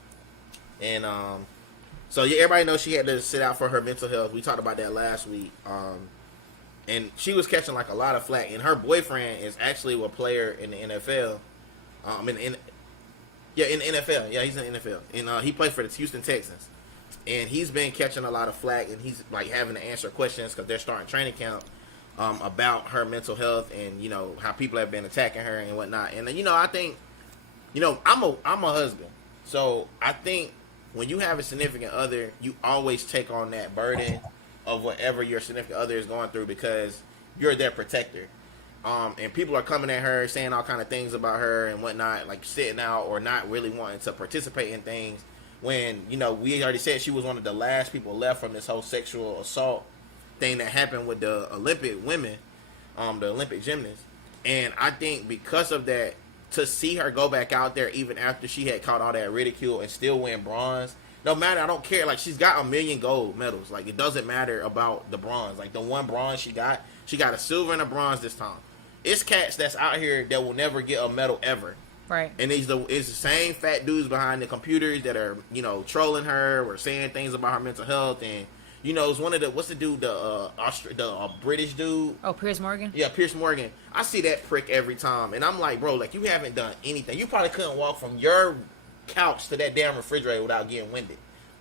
And so yeah, everybody knows she had to sit out for her mental health. We talked about that last week. And she was catching like a lot of flack. And her boyfriend is actually a player in the NFL. In the NFL. Yeah, he's in the NFL. And he played for the Houston Texans. And he's been catching a lot of flack, and he's like having to answer questions because they're starting training camp about her mental health, and how people have been attacking her and whatnot. And I think I'm a husband, so I think when you have a significant other, you always take on that burden of whatever your significant other is going through, because you're their protector. And people are coming at her, saying all kind of things about her and whatnot, like sitting out or not really wanting to participate in things. When, we already said she was one of the last people left from this whole sexual assault thing that happened with the Olympic women, the Olympic gymnasts. And I think because of that, to see her go back out there even after she had caught all that ridicule and still win bronze, no matter, I don't care. Like, she's got 1 million gold medals. Like, it doesn't matter about the bronze. Like, the one bronze she got a silver and a bronze this time. It's cats that's out here that will never get a medal ever. Right. And it's the same fat dudes behind the computers that are, trolling her or saying things about her mental health. And, it's one of what's the dude, the British dude? Oh, Piers Morgan? Yeah, Piers Morgan. I see that prick every time. And I'm like, bro, like, you haven't done anything. You probably couldn't walk from your couch to that damn refrigerator without getting winded.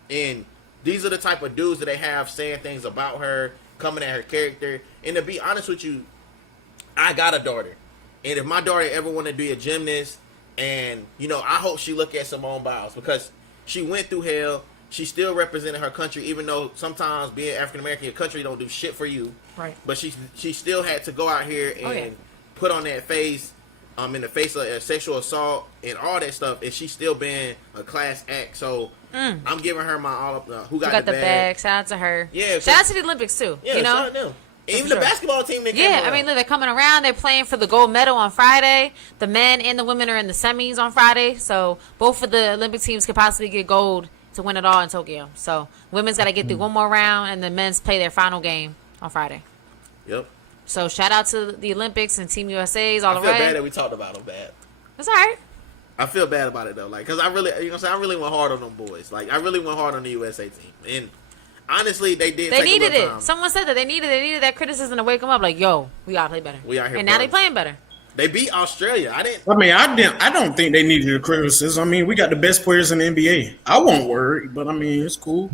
And these are the type of dudes that they have saying things about her, coming at her character. And to be honest with you, I got a daughter. And if my daughter ever want to be a gymnast, and, I hope she look at Simone Biles, because she went through hell. She still represented her country, even though sometimes being African-American, your country don't do shit for you. Right. But she still had to go out here and put on that face, in the face of sexual assault and all that stuff, and she's still been a class act. So I'm giving her my all up. Who got the bag? Shout out to her. Yeah. Shout out to the Olympics, too. Yeah, shout out to them. Even the basketball team. Look, they're coming around. They're playing for the gold medal on Friday. The men and the women are in the semis on Friday. So both of the Olympic teams could possibly get gold to win it all in Tokyo. So women's got to get through one more round, and the men's play their final game on Friday. Yep. So shout out to the Olympics and Team USA's all the way. I feel bad that we talked about them bad. That's all right. I feel bad about it though, like, cause I really, I really went hard on them boys. Like, I really went hard on the USA team, and honestly, they did. They needed it. Someone said that they needed that criticism to wake them up. Like, yo, we gotta play better. We out here, and now they playing better. They beat Australia. I don't think they needed a criticism. I mean, we got the best players in the NBA. I won't worry, but I mean, it's cool.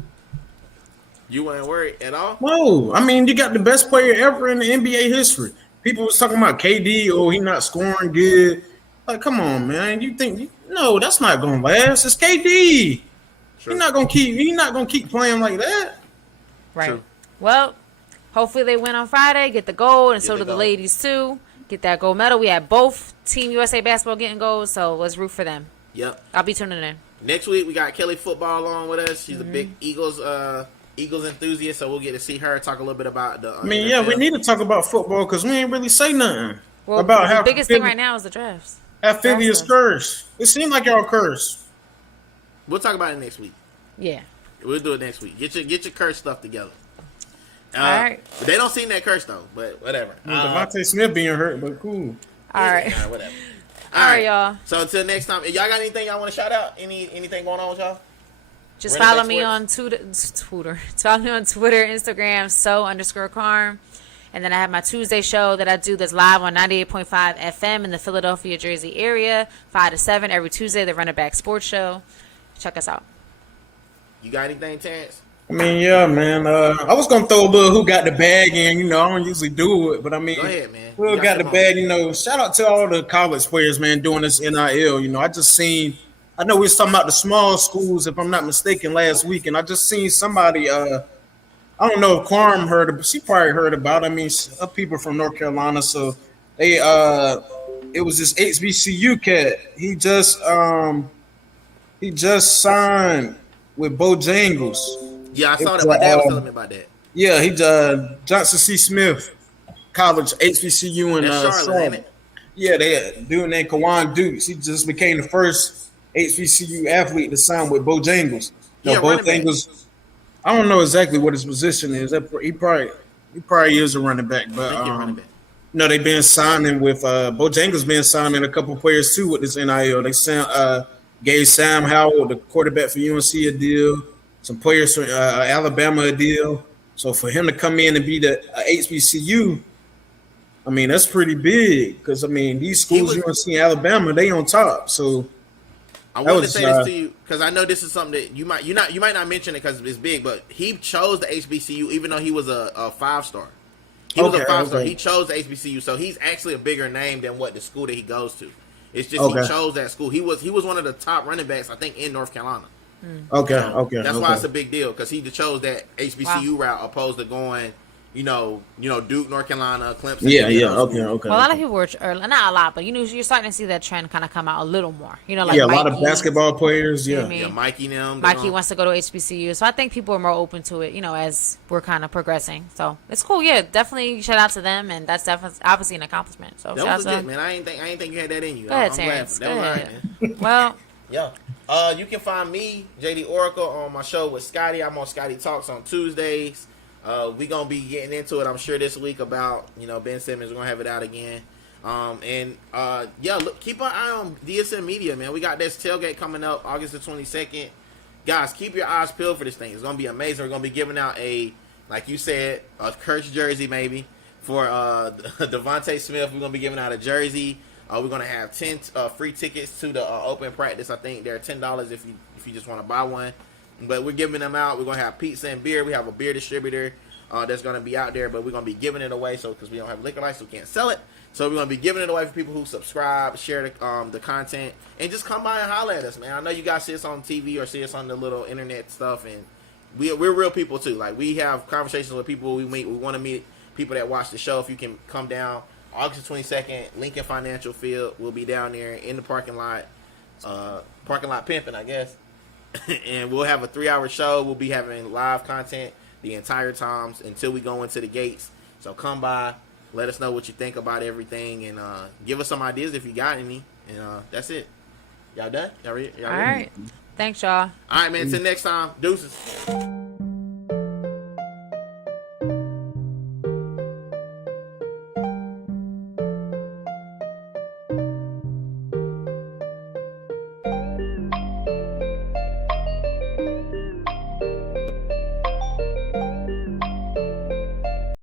You weren't worried at all? No, I mean, you got the best player ever in the NBA history. People was talking about KD. Oh, he not scoring good. Like, come on, man. You think no? That's not gonna last. It's KD. True. He's not gonna keep playing like that. Right. True. Well, hopefully they win on Friday, get the gold, and so do the ladies too. Get that gold medal. We had both Team USA basketball getting gold, so let's root for them. Yep. I'll be tuning in. Next week we got Kelly Football on with us. She's a big Eagles enthusiast, so we'll get to see her talk a little bit about the. We need to talk about football because we ain't really say nothing about how the biggest thing right now is the drafts. Amphibious curse. It seemed like y'all cursed. We'll talk about it next week. Yeah. We'll do it next week. Get your curse stuff together. All right. But they don't seem that curse though. But whatever. Devontae Smith being hurt, but cool. All right. Whatever. All right, y'all. So until next time, y'all got anything y'all want to shout out? Anything going on with y'all? Just Running follow back me on sports. Twitter. Follow me on Twitter, Instagram, so_Carm. And then I have my Tuesday show that I do that's live on 98.5 FM in the Philadelphia, Jersey area, 5 to 7 every Tuesday, the Running Back Sports Show. Check us out. You got anything, Terrence? I mean, yeah, man. I was gonna throw a little who got the bag in. You know, I don't usually do it, but I mean, Go ahead, man. who You got got the your bag? You know, shout out to all the college players, man, doing this NIL. You know, I just seen. I know we was talking about the small schools, if I'm not mistaken, last week, and I just seen somebody. I don't know if Quorum heard, but she probably heard about it. I mean, people from North Carolina, so they. It was this HBCU cat. He just signed with Bojangles. Yeah, I saw It's that. My dad was telling me about that. yeah, he Johnson C. Smith College, HBCU in That's Charlotte, ain't Charlotte. it? Yeah, they dude named Kawan Dukes. He just became the first HBCU athlete to sign with Bojangles. He No, a running back. Bojangles. I don't know exactly what his position is. He probably is a running back, I but think he a running back. no, they've been signing with Bojangles been signing a couple players too with this NIL. They gave Sam Howell, the quarterback for UNC, a deal. Some players from Alabama a deal. So for him to come in and be the HBCU, I mean that's pretty big because I mean these schools UNC and Alabama they on top. So I wanted to say this to you because I know this is something that you might not mention it because it's big, but he chose the HBCU even though he was a 5-star. He was a 5-star. He chose the HBCU, so he's actually a bigger name than what the school that he goes to. It's just he chose that school. He was one of the top running backs I think in North Carolina. Okay. That's why it's a big deal because he chose that HBCU route opposed to going, Duke, North Carolina, Clemson. Okay. Well, a lot of people were, or not a lot, but you're starting to see that trend kind of come out a little more. Like a Mikey, lot of basketball players. Yeah, Yeah, Mikey them. Mikey wants to go to HBCU, so I think people are more open to it. As we're kind of progressing, so it's cool. Yeah, definitely shout out to them, and that's definitely obviously an accomplishment. So that shout was out to legit, man. I ain't think you had that in you. Go ahead, I'm Terrence. glad. That was all right, man. Well, Yeah. You can find me, JD Oracle, on my show with Scotty. I'm on Scotty Talks on Tuesdays. We gonna be getting into it, I'm sure, this week about Ben Simmons. We're gonna have it out again. Look, keep an eye on DSM Media, man. We got this tailgate coming up August the 22nd. Guys, keep your eyes peeled for this thing. It's gonna be amazing. We're gonna be giving out like you said, a Kurtz jersey maybe for Devontae Smith. We're gonna be giving out a jersey. We're gonna have 10 free tickets to the open practice. I think they're $10 if you just want to buy one. But we're giving them out. We're gonna have pizza and beer. We have a beer distributor that's gonna be out there, but we're gonna be giving it away. So because we don't have a liquor license, we can't sell it. So we're gonna be giving it away for people who subscribe, share the content, and just come by and holler at us, man. I know you guys see us on TV or see us on the little internet stuff, and we're real people too. Like we have conversations with people we meet. We want to meet people that watch the show. If you can come down August 22nd, Lincoln Financial Field. We'll be down there in the parking lot pimping, I guess. And we'll have a 3-hour show. We'll be having live content the entire times until we go into the gates. So come by, let us know what you think about everything, and give us some ideas if you got any. And that's it. Y'all done? Y'all ready? all right. Thanks, y'all. All right, man. Until next time. Deuces.